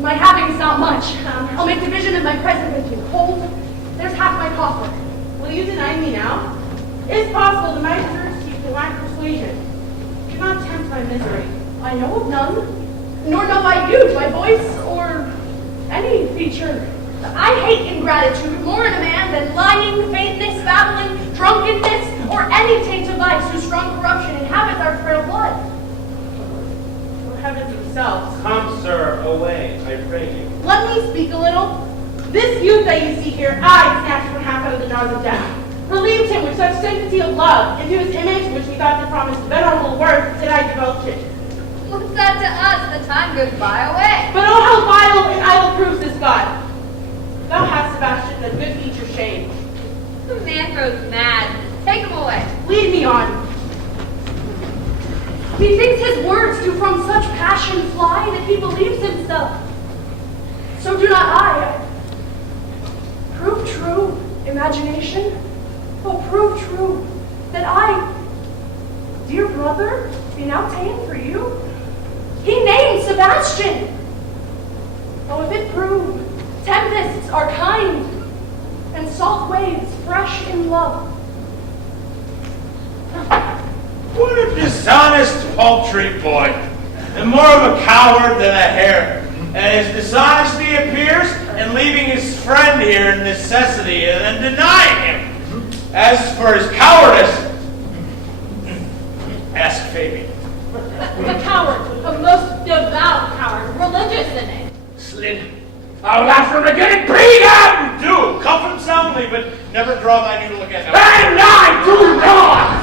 My having is not much. I'll make division of my present with you. Hold, there's half my coffer. Will you deny me now? It is possible that my deserts you to lack persuasion. Do not tempt my misery. I know of none, nor know I you by voice or any feature. I hate ingratitude more in a man than lying, faintness, babbling, drunkenness, or any taint of vice whose strong corruption inhabits our frail blood. Or heavens themselves. Come, sir, away, I pray you. Let me speak a little. This youth that you see here, I snatched from half out of the jaws of death. Relieved him with such sympathy of love, into his image, which we thought to promise venerable worth, did I divulge it. What's that to us? The time goes by away. But oh, how vile and idle proves this God. Thou hast, Sebastian, the good feature shade. The man grows mad. Take him away. Lead me on. Methinks his words do from such passion fly that he believes himself. So do not I. Prove true, imagination. Oh, prove true that I, dear brother, be now ta'en for you. He named Sebastian. Oh, if it prove tempests are kind and salt waves fresh in love. What a dishonest, paltry boy, and more of a coward than a hare. And his dishonesty appears in leaving his friend here in necessity and then denying him. As for his cowardice, ask Fabian. A coward, a most devout coward, religious in it. Slid, I'll laugh from again and breed him! Do, cuff him soundly, but never draw thy needle again. And I do not!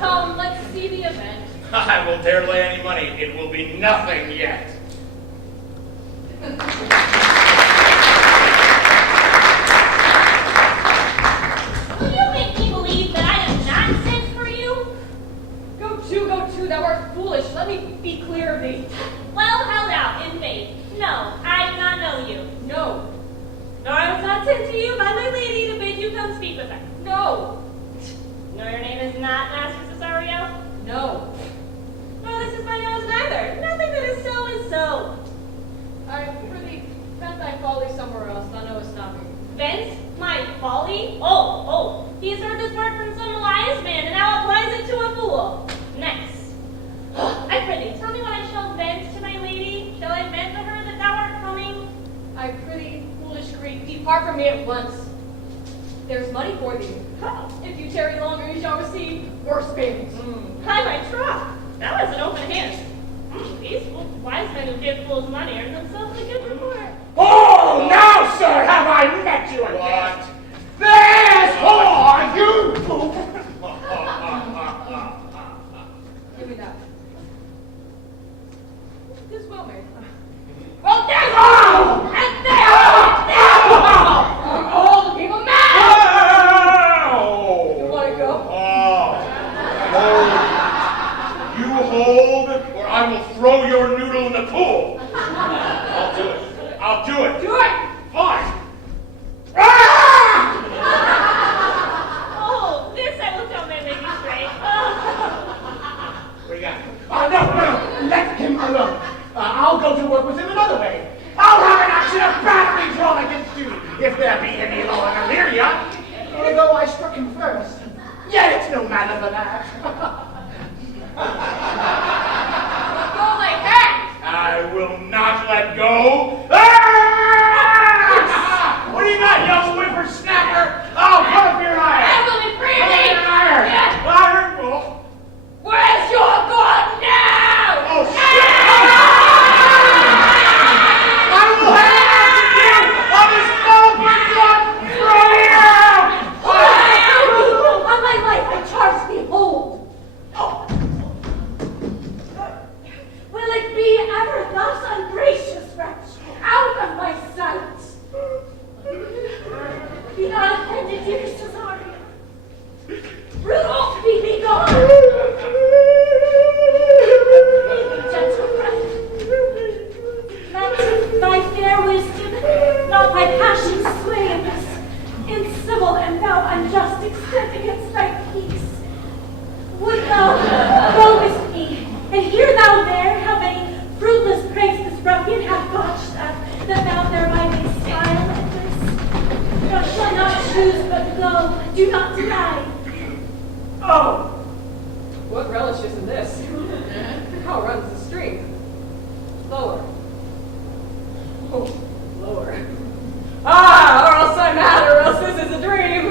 Come, let's see the event. I will dare lay any money. It will be nothing yet. Will you make me believe that I am not sent for you? Go to, thou art foolish. Let me be clear of thee. Well held out in faith. No, I do not know you. No, Nor I was not sent to you by my lady to bid you come speak with her. no, Nor your name is not Master Cesario. no. Nor this is my nose neither. Nothing that is so is so. I prithee, vent thy folly somewhere else. Thou knowest not me. Vent my folly? Oh, he has heard this word from some wise man and now applies it to a fool. Next. I prithee, tell me what I shall vent to my lady. Shall I vent to her that thou art coming? I prithee, foolish Greek, depart from me at once. There's money for thee. If you tarry longer, you shall receive worse payments. By my troth, that was an open hand. These wise men who give fools money earn themselves a good reward. Oh, now, sir, have I met you again. What? There's for you! Yet it's no matter than that. Go like that! I will not let go. Ah! What do you got, young whippersnapper? Oh, put up your iron. Emily, free Put me! up your iron. Yeah. Iron. Oh, Where's your gun now? oh shit. I will have you on this open gun from here. On my life, I charge thee hold. Will it be ever thus, ungracious wretch, out of my sight? Be not offended, dear Cesaria. Brutal, be gone. Gentle friend, let thy fair wisdom, not thy passion sway in this incivil and thou unjust extent against thy peace. Would thou go with me, and hear thou there how many fruitless pranks this ruffian hath botched up, that thou thereby may smile at this? Thou shalt not choose but go, do not deny. Oh! What relish is in this? How runs the stream? Lower. Oh, lower. Ah, or else I'm mad, or else this is a dream.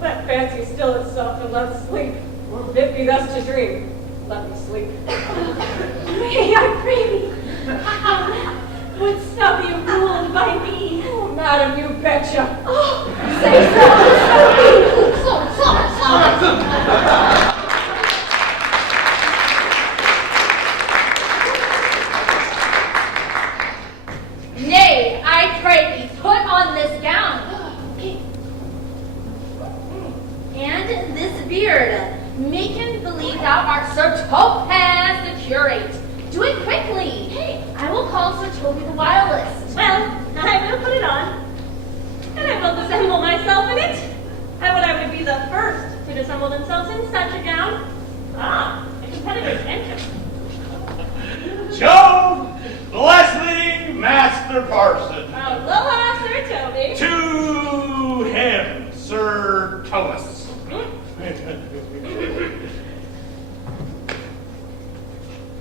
Let fancy still itself and let sleep. Or bid me thus to dream. Let me sleep. May I pray thee, wouldst thou be ruled by me? Oh, madam, you betcha. Oh, say so, Nay, I pray thee, put on this gown. And this beard. Make him believe thou art Sir Topaz the curate. Do it quickly. Hey, I will call Sir Toby the wireless. Well, I will put it on. And I will dissemble myself in it. I would be the first to dissemble themselves in such a gown. Ah, a competitor's entrance. Jove, blessing, Master Parson. Aloha, Sir Toby. To him, Sir Thomas.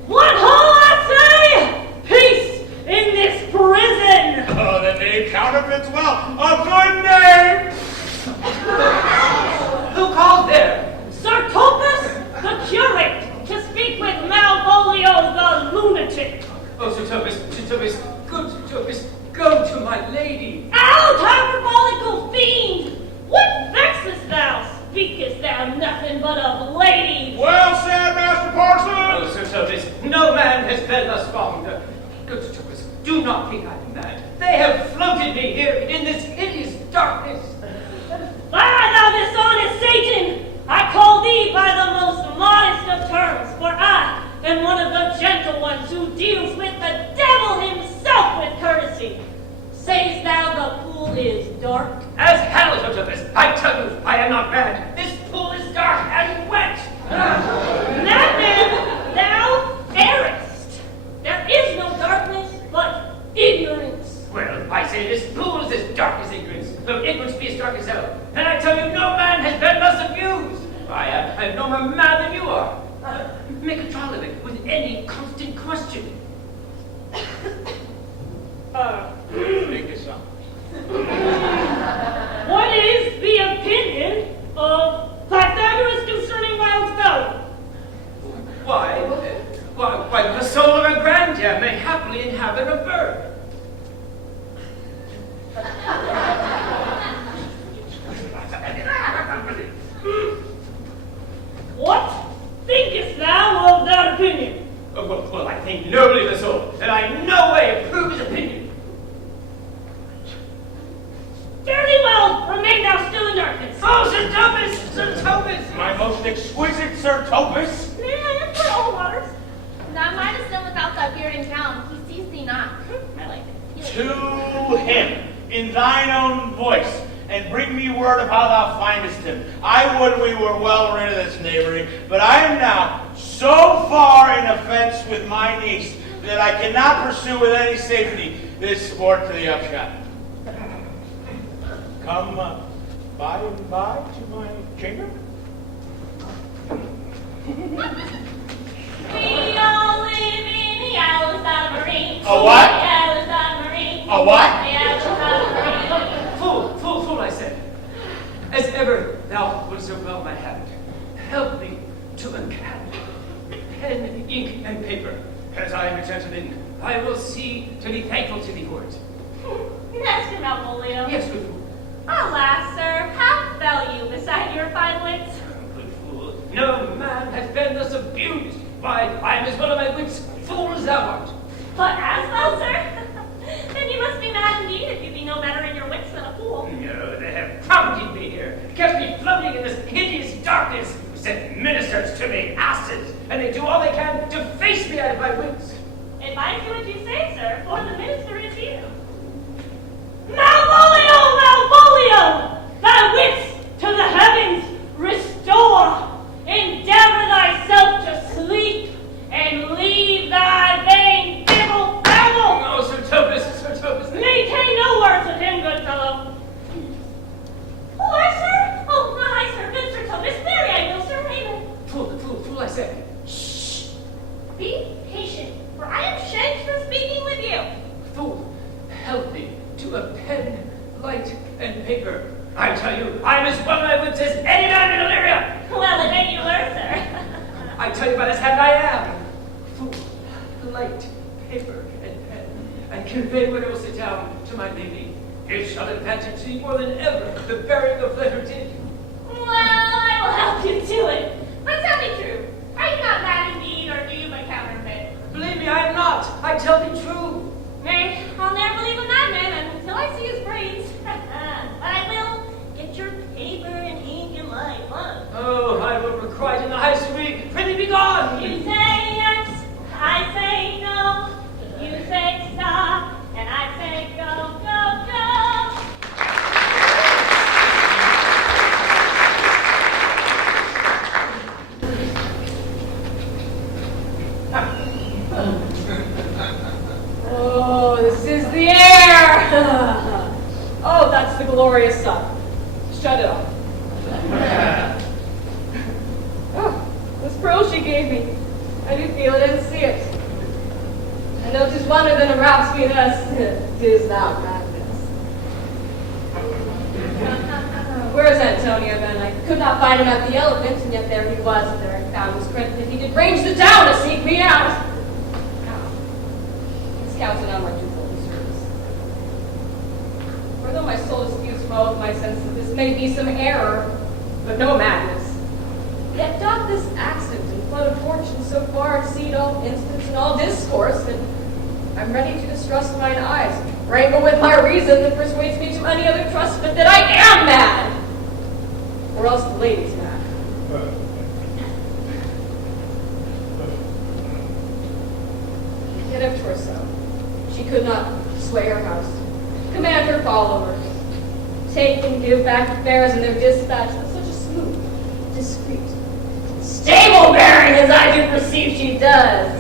What ho, I say! Peace in this prison! Oh, the name counterfeits well. A good name. Who called there? Sir Topus, the curate, to speak with Malvolio the lunatic. Oh, Sir Thomas, good Sir Thomas, go to my lady. Out, hyperbolical fiend! What vexest thou? Speakest thou nothing but of ladies? Well said, Master Parson. Oh, Sir Thomas, no man has been thus fond. Good Sir Thomas, do not think I am mad. They have floated me here in this hideous darkness. Ah, thou dishonest Satan! I call thee by the most modest of terms, for I am one of the gentle ones who deals with the devil himself with courtesy. Sayest thou the pool is dark? As hell, Sir Thomas, I tell you, I am not mad. This pool is dark and wet. Madman, thou errest. There is no darkness but ignorance. Well, I say this pool is as dark as ignorance, though ignorance be as dark as hell. And I tell you, no man has been thus abused. I am no more mad than you are. Make a trial of it with any constant question. Think of something. What is the opinion of Pythagoras concerning wild fowl? Why, the soul of a grandeur may happily inhabit a bird. What thinkest thou of that opinion? Well, I think nobly of the soul, and I in no way approve his opinion. Very well, remain thou still in darkness. Oh, Sir Thomas! Sir Thomas! My most exquisite Sir Topus. Nay, I am for all waters. Thou mightest know without thy beard in town. He sees thee not. I like it. To him, in thine own voice, and bring me word of how thou findest him. I would we were well rid of this knavery, but I am now so far in offense with my niece that I cannot pursue with any safety this sport to the upshot. Come by and by to my chamber. We all live in a yellow submarine. A what? Yellow submarine. A what? Yellow submarine. Fool, I said. As ever thou wouldst well my habit, help me to uncap pen, ink, and paper. As I am a gentleman, I will see to be thankful to thee for it. Master Malvolio. Yes, good fool. Alas, sir, how fell you beside your fine wits? Good fool. No man has been thus abused. Why, I am as well of my wits, fool as thou art. But as well, sir? Then you must be mad indeed if you be no better in your wits than a fool. No, they have prompted me here, kept me floating in this hideous darkness, sent ministers to me, asses, and they do all they can to face me out of my wits. Advise you what you say, sir, for the minister is here. Malvolio, Malvolio! Thy wits to the heavens restore! Endeavor thyself to sleep, and leave thy vain dibble babble! Oh, Sir Topas. Maintain no words with him, good fellow. Oh, I, sir? Oh, not I, sir. Mr. Topas, marry I will, sir. Amen. Fool, I say. Shh! Be patient, for I am shamed for speaking with you. Fool, help me to a pen, light, and paper. I tell you, I'm as well my wits as any man in Illyria. Well, the day you learn, sir. I tell you by this hand I am. Fool, light, paper, and pen, and convey what I will sit down to my lady. It shall advantage thee more than ever the bearing of letter did. Well, I will help you to it. But tell me true, are you not mad indeed, or do you but counterfeit? Believe me, I am not. I tell thee true. Nay, I'll never believe a madman until I see his brains. But I will get your paper and ink in my mug. Oh, I will requite in the high street. Prithee be gone. You say yes, I say no. You say stop, and I say go, go, go. Oh, this is the air! Oh, that's the glorious sun. Shut it off. Oh, this pearl she gave me. I do feel it and see it. I know 'tis wonder that enwraps me thus. 'Tis not madness. Where is Antonio then? I could not find him at the Elephant, and yet there he was, and there I found his credit that he did range the town to seek me out. Counted on my twofold service. For though my soul disputes well with my sense that this may be some error, but no madness, yet doth this accident and flood of fortune so far exceed all instance and all discourse that I'm ready to distrust mine eyes, wrangle with my reason that persuades me to any other trust but that I am mad, or else the lady's mad. Yet if 'twere so, she could not sway her house, command her followers, take and give back affairs in their dispatch with such a smooth, discreet, stable bearing as I do perceive she does.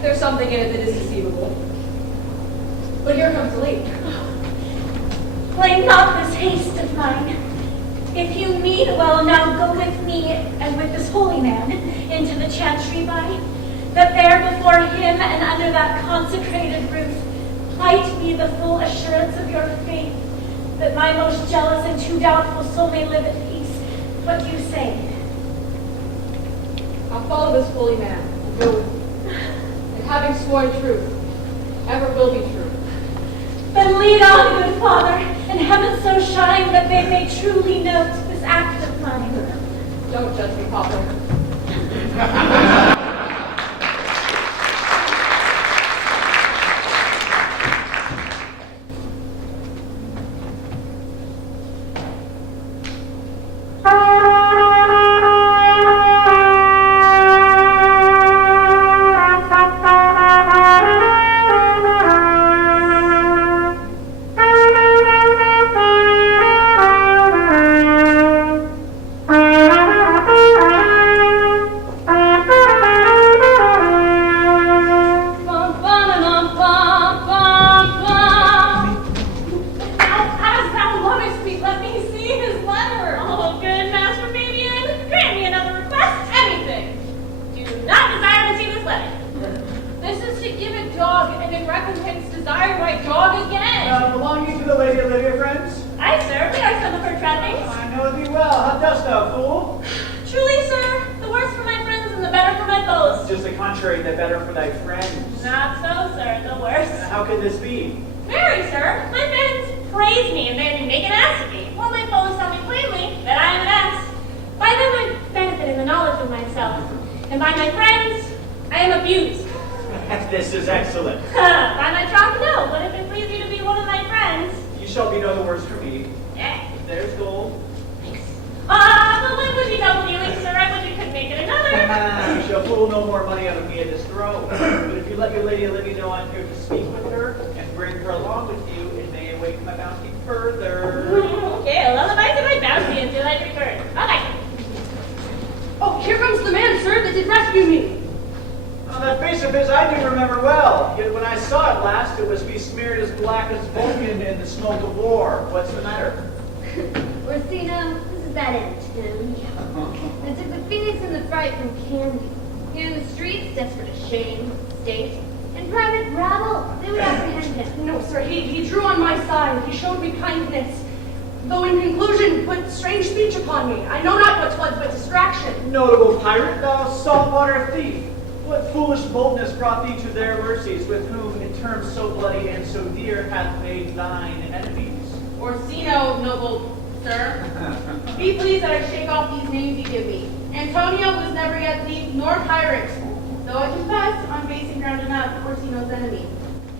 There's something in it that is deceivable. But here comes the lady. Blame not this haste of mine. If you mean well, now go with me and with this holy man into the chantry by, that there before him and under that consecrated roof plight me the full assurance of your faith, that my most jealous and too doubtful soul may live at peace. What do you say? I'll follow this holy man and go with you. And having sworn truth, ever will be true. Then lead on, good Father, and heaven so shine that they may truly note this act of mine. Don't judge me, Papa. Lady Olivia, friends? Aye, sir, we are some of her trappings. I know thee well. How dost thou, fool? Truly, sir, the worse for my friends and the better for my foes. Just the contrary, the better for thy friends. Not so, sir, the worse. How can this be? Marry, sir, my friends praise me and then make an ass of me, while my foes tell me plainly that I am an ass. By them I benefit in the knowledge of myself, and by my friends I am abused. This is excellent. By my troth, no, but if it please you to be one of my friends. You shall be no the worse for me. Eh. There's gold. But when would you double dealing, sir? I would you could make it another. You shall pull no more money out of me at this throw. But if you let your Lady Olivia know I'm here to speak with her and bring her along with you, it may awaken my bounty further. Okay, I'll lullaby to my bounty until I return. Okay. Oh, here comes the man, sir, that did rescue me. Oh, that face of his I do remember well. Yet when I saw it last, it was besmeared as black as Vulcan in the smoke of war. What's the matter? Orsino, this is that Antonio. That took the phoenix and the fright from Candy. Here in the streets, desperate to shame, state, and private rabble, they would apprehend him. No, sir, he drew on my side. He showed me kindness. Though in conclusion put strange speech upon me. I know not what 'twas but distraction. Notable pirate, thou saltwater thief! What foolish boldness brought thee to their mercies, with whom, in terms so bloody and so dear, hath made thine enemies? Orsino, noble sir, be pleased that I shake off these names you give me. Antonio was never yet thief nor pirate, though I confess on basing ground enough Orsino's enemy.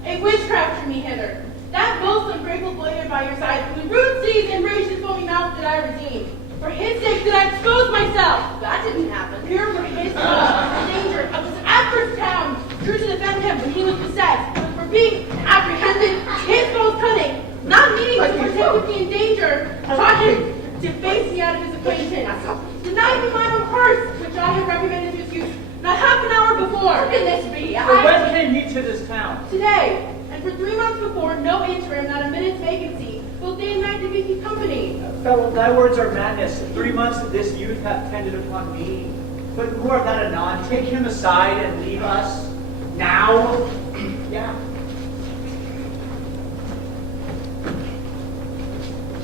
A witchcraft drew me hither. That ghost ungrateful blazed by your side, from the rude seas and raged his foaming mouth did I redeem. For his sake did I expose myself. That didn't happen. Here for his love, the danger of this adverse town, true to defend him when he was beset. For being apprehended, his foe's cunning, not meaning to partake with me in danger, taught him to face me out of his acquaintance. Denied me mine own purse, which I had recommended his use not half an hour before. How can this be? So when came he to this town? Today, and for 3 months before, no interim, not a minute's vacancy, both day and night to be keep company. Fellow, thy words are madness. 3 months this youth hath tended upon me. But more of that anon. Take him aside and leave us. Now. Yeah.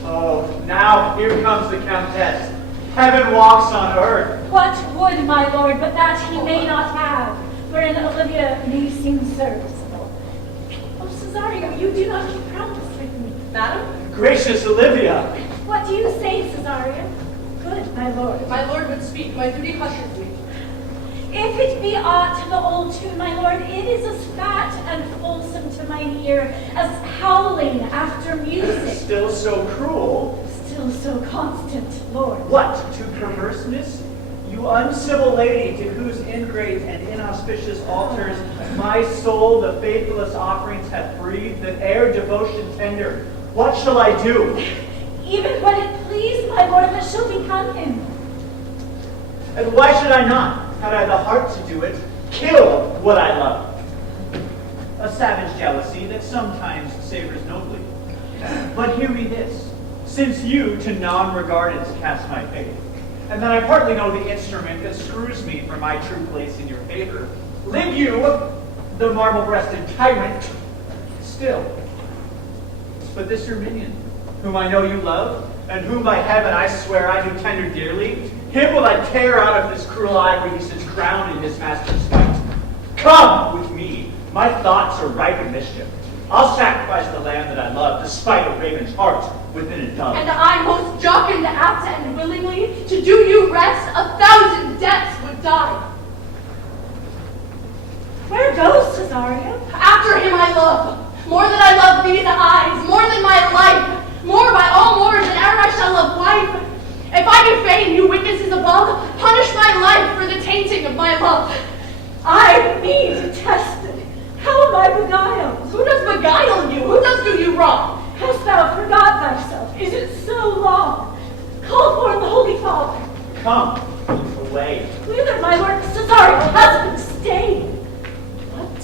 Oh, now here comes the Countess. Heaven walks on earth. What would my lord but that he may not have, wherein Olivia may seem serviceable? Oh, Cesario, you do not keep promise with me. Madam? Gracious Olivia. What do you say, Cesario? Good, my lord. My lord would speak. My duty hushes me. If it be aught to the old tune, my lord, it is as fat and fulsome to mine ear as howling after music. Still so cruel. Still so constant, lord. What, to perverseness? You uncivil lady, to whose ingrate and inauspicious altars my soul the faithless offerings hath breathed, that ere devotion tender, what shall I do? Even when it please my lord that shall become him. And why should I not, had I the heart to do it, kill what I love? A savage jealousy that sometimes savors nobly. But hear me this, since you to non-regardance cast my faith, and that I partly know the instrument that screws me from my true place in your favor, live you, the marble-breasted tyrant, still. But this your minion, whom I know you love, and whom by heaven I swear I do tender dearly, him will I tear out of this cruel ivory he sits crowned in his master's spite. Come with me, my thoughts are ripe in mischief. I'll sacrifice the land that I love, despite a raven's heart within a dove. And I most jocund apt and willingly, to do you rest, 1,000 deaths would die. Where goes Cesario? After him I love, more than I love these eyes, more than my life, more by all more than ever I shall love wife. If I do fain, you witnesses above, punish my life for the tainting of my love. I be detested. How am I beguiled? Who does beguile you? Who does do you wrong? Hast thou forgot thyself? Is it so long? Call forth the Holy Father. Come, away. Whither, my lord? Cesario, husband, stay. What?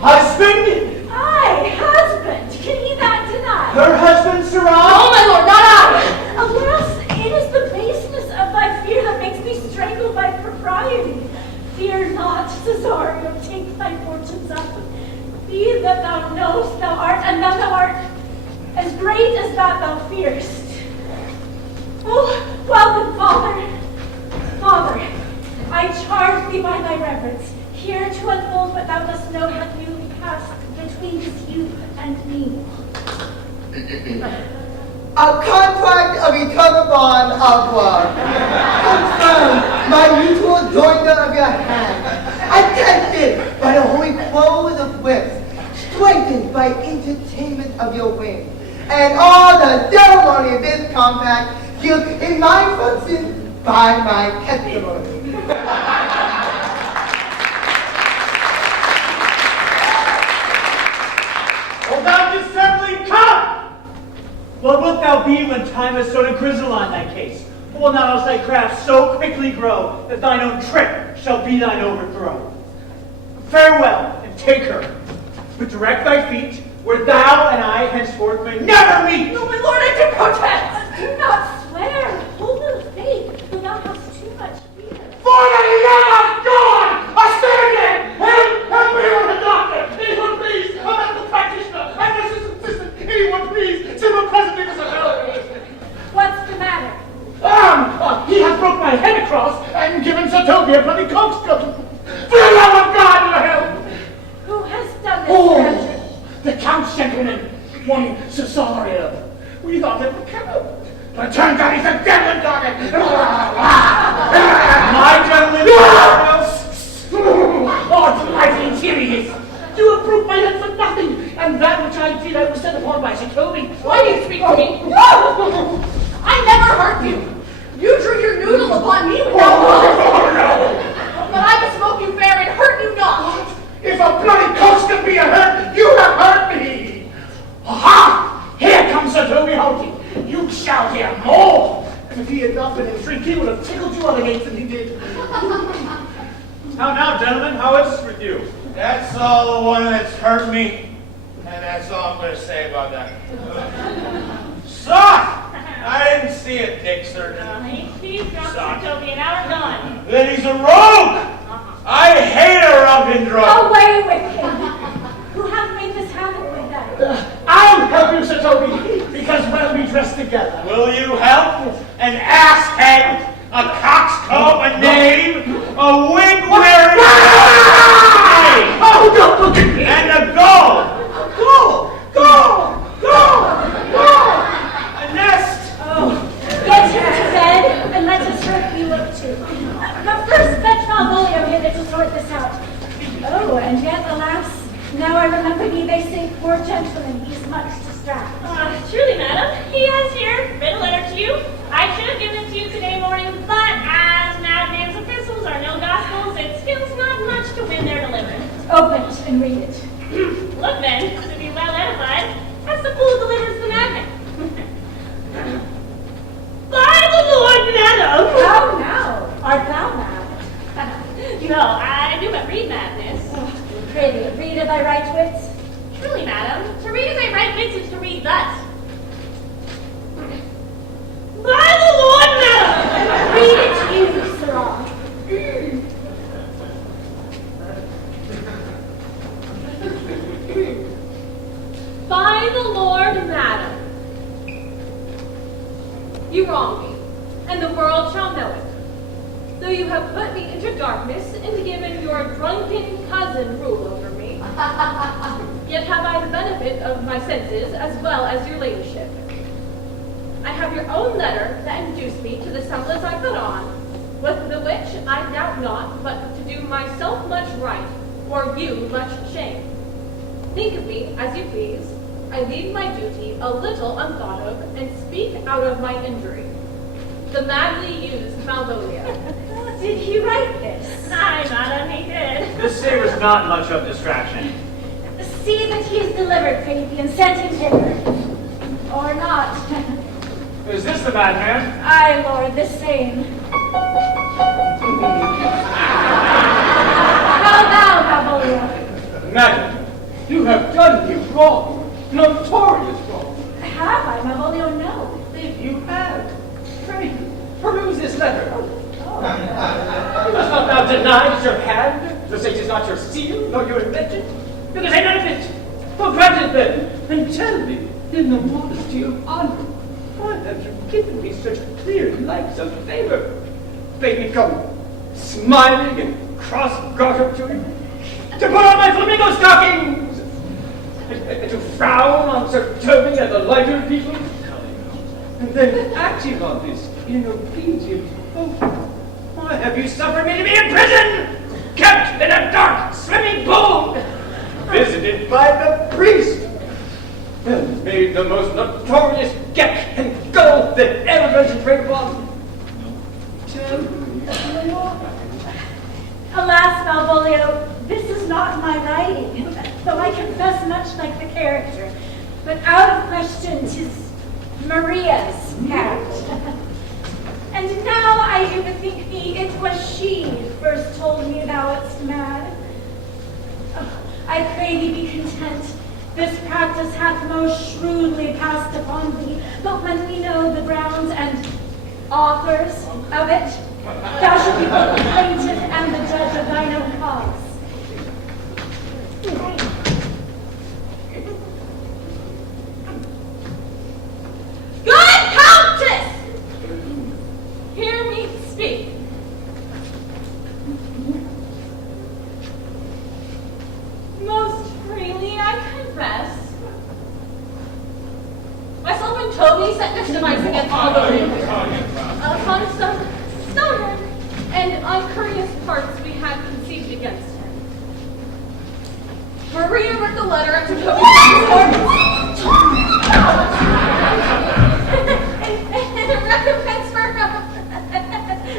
Husband? Aye, husband. Can he that deny? Her husband, Sirrah? Oh, my lord, not I. Alas, it is the baseness of thy fear that makes me strangle by propriety. Fear not, Cesario, take thy fortunes up. Be that thou knowest thou art, and that thou art as great as pierced. Oh, welcome, Father. Father, I charge thee by thy reverence, here to unfold what thou must know hath newly passed between this youth and me. A contract of eternal bond of love, confirmed by mutual joinder of your hand, attested by the holy close of lips, strengthened by entertainment of your wings, and all the ceremony of this compact gilt in my function by my testimony. O thou dissembling cup! What wilt thou be when time has sowed a grizzle on thy case? Will not else thy craft so quickly grow that thine own trick shall be thine overthrow? Farewell, and take her, but direct thy feet where thou and I henceforth may never meet! No, my lord, I do protest! Do not swear! Hold no faith, for thou hast too much fear. For the love of God! I stand in! Help me on the doctor! Anyone please! A medical practitioner! And nurse's assistant! Anyone please! Simple president is a help! What's the matter? He has broke my head across and given Sir Toby a bloody coxcomb! For the love of God, will help! Who has done this, Oh, Roger? the Count's gentleman, one Cesario. We thought it would come. But it turns out he's a devil incarnate! My gentleman, Oh, delightfully serious! You have broke my head for nothing, and that which I did I was set upon by Sir Toby. Why do you speak to me? I never hurt you. You drew your noodle upon me without but I bespoke you fair and hurt you not. If a bloody coach can be a hurt, you have hurt me! Aha! Here comes Sir Toby Houghton. You shall hear more! And if he had not been in drink, he would have tickled you on the gates than he did. how now, gentlemen? How is it with you? That's all the one that's hurt me. And that's all I'm going to say about that. Soft! I didn't see a dick surgeon. He's drunk, Sir Toby, an hour gone. Then he's a rogue! I hate a rogue drunk! Away with him! Who hath made this happen with them? I'll help you, Sir Toby, because well we dress together. Will you help? An ass head, a coxcomb, a knave, a wig-wearing Oh, don't look at me! and a gull! A nest! Oh, get him to bed, and let us hear what you look to. But first, fetch Malvolio hither to sort this out. Oh, and yet, alas, now I remember me, they say poor gentleman, he's much distracted. Truly, madam, he has here written a letter to you. I should have given it to you today morning, but as madman's epistles are no gospels, it skills not much to win their deliverance. Open it and read it. Look then, to be well edified, as the fool delivers the madman. By the Lord, madam! How now? Art thou mad? No, I do but read madness. Prithee, read of thy right wits. Truly, madam, to read as I write wits is to read thus. By the Lord, madam! Read it you, Sirrah. By the Lord, madam, you wrong me, and the world shall know it. Though you have put me into darkness and given your drunken cousin rule over me, yet have I the benefit of my senses as well as your ladyship. I have your own letter that induced me to the semblance I put on, with the which I doubt not but to do myself much right, or you much shame. Think of me as you please. I leave my duty a little unthought of, and speak out of my injury. The madly used Malvolio. Did he write this? Aye, madam, he did. This savors not much of distraction. See that he is delivered, Fabian, and send him hither. Or not. Is this the madman? Aye, Lord, the same. How now, Malvolio? Madam, you have done me wrong, notorious wrong. Have I, Malvolio? No. If you have, pray, peruse this letter. You must not now deny it's your hand, to say 'tis not your seal, nor your invention. You can say none of it. For granted then, and tell me, in the modesty of honor, have you given me such clear lights of favor? Made me come smiling and cross-gartered to put on my flamingo stockings, and to frown on Sir Toby and the lighter people, and then acting on this in obedient hope. Why have you suffered me to be in prison, kept in a dark swimming pool, visited by the priest, and made the most notorious geck and gull that ever mentioned preyed upon? Tell me who you are. Alas, Malvolio, this is not my writing, though I confess much like the character. But out of question, 'tis Maria's character. And now I do bethink me it was she first told me thou wast mad. Oh, I pray thee be content. This practice hath most shrewdly passed upon thee, but when we know the grounds and authors of it, thou shalt be both the plaintiff and the judge of thine own cause. Good Countess! Hear me speak. Most freely I confess. Myself and Toby set testimonies against all the rumors upon some stolen and uncourteous parts we had conceived against him. Maria wrote the letter up to Toby's and a recompense for her.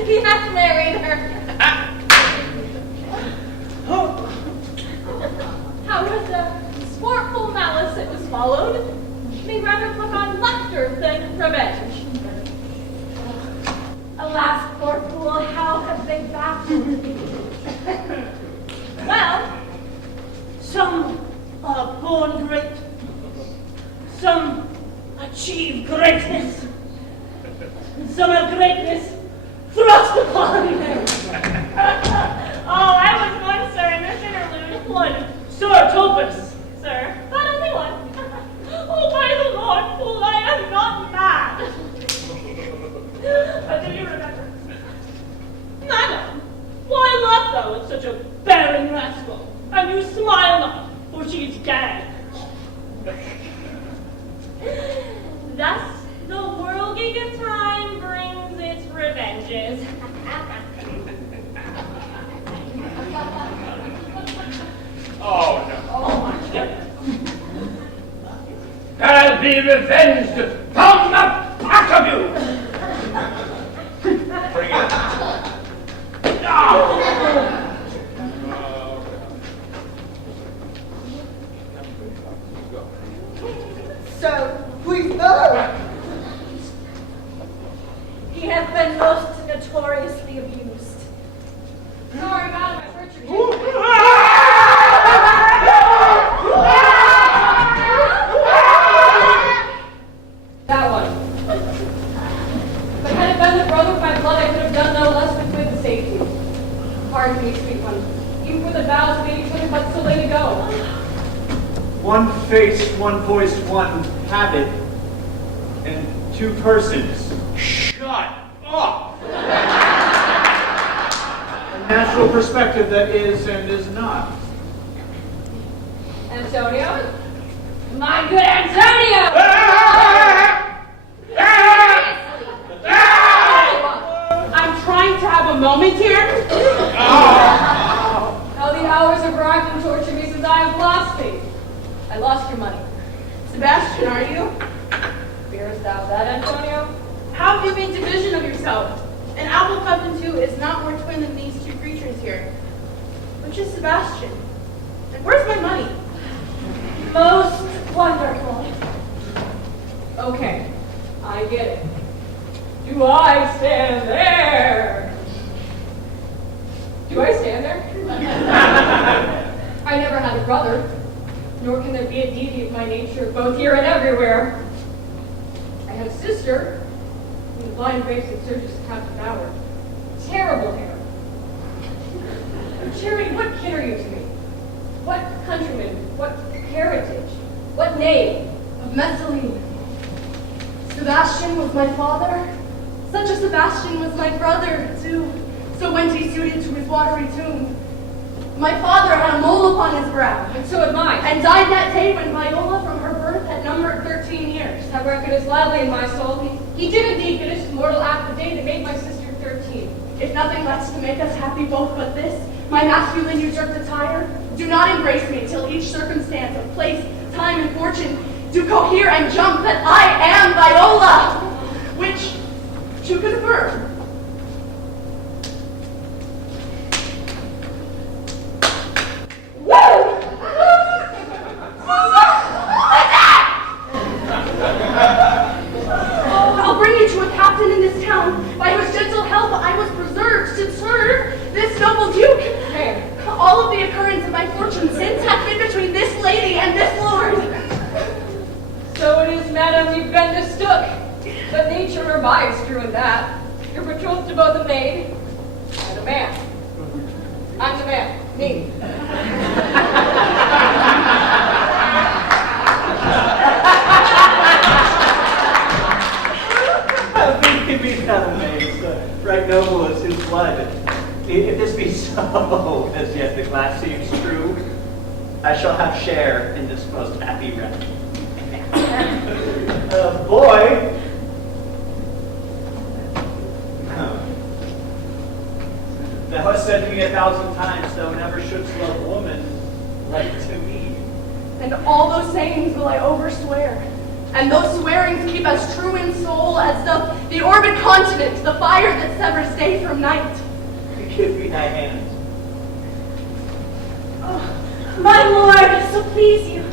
He hath married her. How with the sportful malice it was followed, may rather look on laughter than revenge. Alas, poor fool, how have they baffled thee? Well, Some are born great, some achieve greatness, and some have greatness thrust upon them. Oh, I was one, sir, in this interlude. One, Sir Topus. Sir, but only one. Oh, by the Lord, fool, I am not mad. But do you remember? Madam, why laugh thou at such a barren rascal? And you smile not, for she is gagged. Thus, the whirlgig of time brings its revenges. Oh, no. I'll be revenged from the pack of you! Bring it. So, please no! He hath been most notoriously abused. sorry, madam, I hurt your That one. But had it been the brother of my blood, I could have done no less than quit the safety. Pardon me, sweet one. Even for the vows made each other but so late ago. One face, one voice, one habit, and two persons. Shut up! A natural perspective that is and is not. Antonio? My good Antonio! I'm trying to have a moment here. How the hours of racking torture me since I have lost thee. I lost your money. Sebastian, are you? Fearest thou that, Antonio? How have you made division of yourself? An apple cup and two is not more twin than these two creatures here. Which is Sebastian? And where's my money? Most wonderful. Okay, I get it. Do I stand there? Do I stand there? I never had a brother, nor can there be a deity of my nature, both here and everywhere. I had a sister, whom the blind face of Sergius had devoured. Terrible hair. Charity, what kin are you to me? What countryman? What heritage? What name? Of Messalina. Sebastian was my father. Such a Sebastian was my brother, too. So went he suited to his watery tomb. My father had a mole upon his brow. And so had mine. And died that day when Viola from her birth had numbered 13 years. That record is loudly in my soul. He did indeed finish his mortal act the day that made my sister 13. If nothing less to make us happy both but this, my masculine usurped attire, do not embrace me till each circumstance of place, time, and fortune do cohere and jump that I am Viola, which, to confirm, I'll bring you to a captain in this town, by whose gentle help I was preserved to serve this noble duke. Hey. All of the occurrence of my fortune since hath been between this lady and this lord. So it is, madam, you've been mistook. But nature or bias drew in that. You're betrothed to both a maid and a man. I'm the man. Me. Be not amazed, right noble is his blood. If this be so, as yet the glass seems true, I shall have share in this most happy wreck. Boy, thou hast said to me 1,000 times thou never shouldst love woman like to me. And all those sayings will I overswear. And those swearings keep as true in soul as the orbit continent, the fire that severs day from night. Give me thy hand. Oh, my lord, so please you,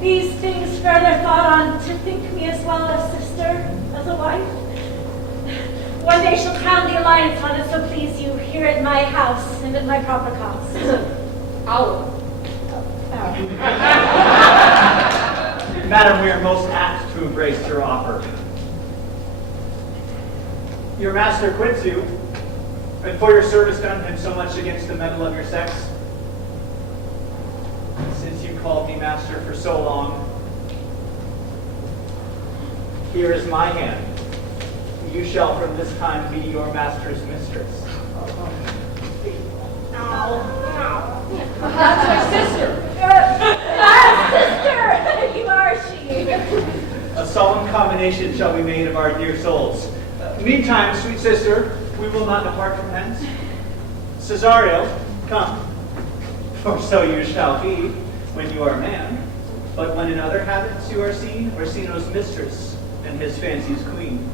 these things further thought on to think me as well as sister, as a wife. One day shall crown the alliance on it, so please you, here at my house and at my proper cost. Ow. Madam, we are most apt to embrace your offer. Your master quits you, and for your service done him so much against the metal of your sex. Since you called me master for so long, here is my hand. You shall from this time be your master's mistress. That's my sister. Sister, you are she. A solemn combination shall be made of our dear souls. Meantime, sweet sister, we will not depart from hence. Cesario, come, for so you shall be when you are a man. But when in other habits you are seen, Orsino's mistress and his fancy's queen.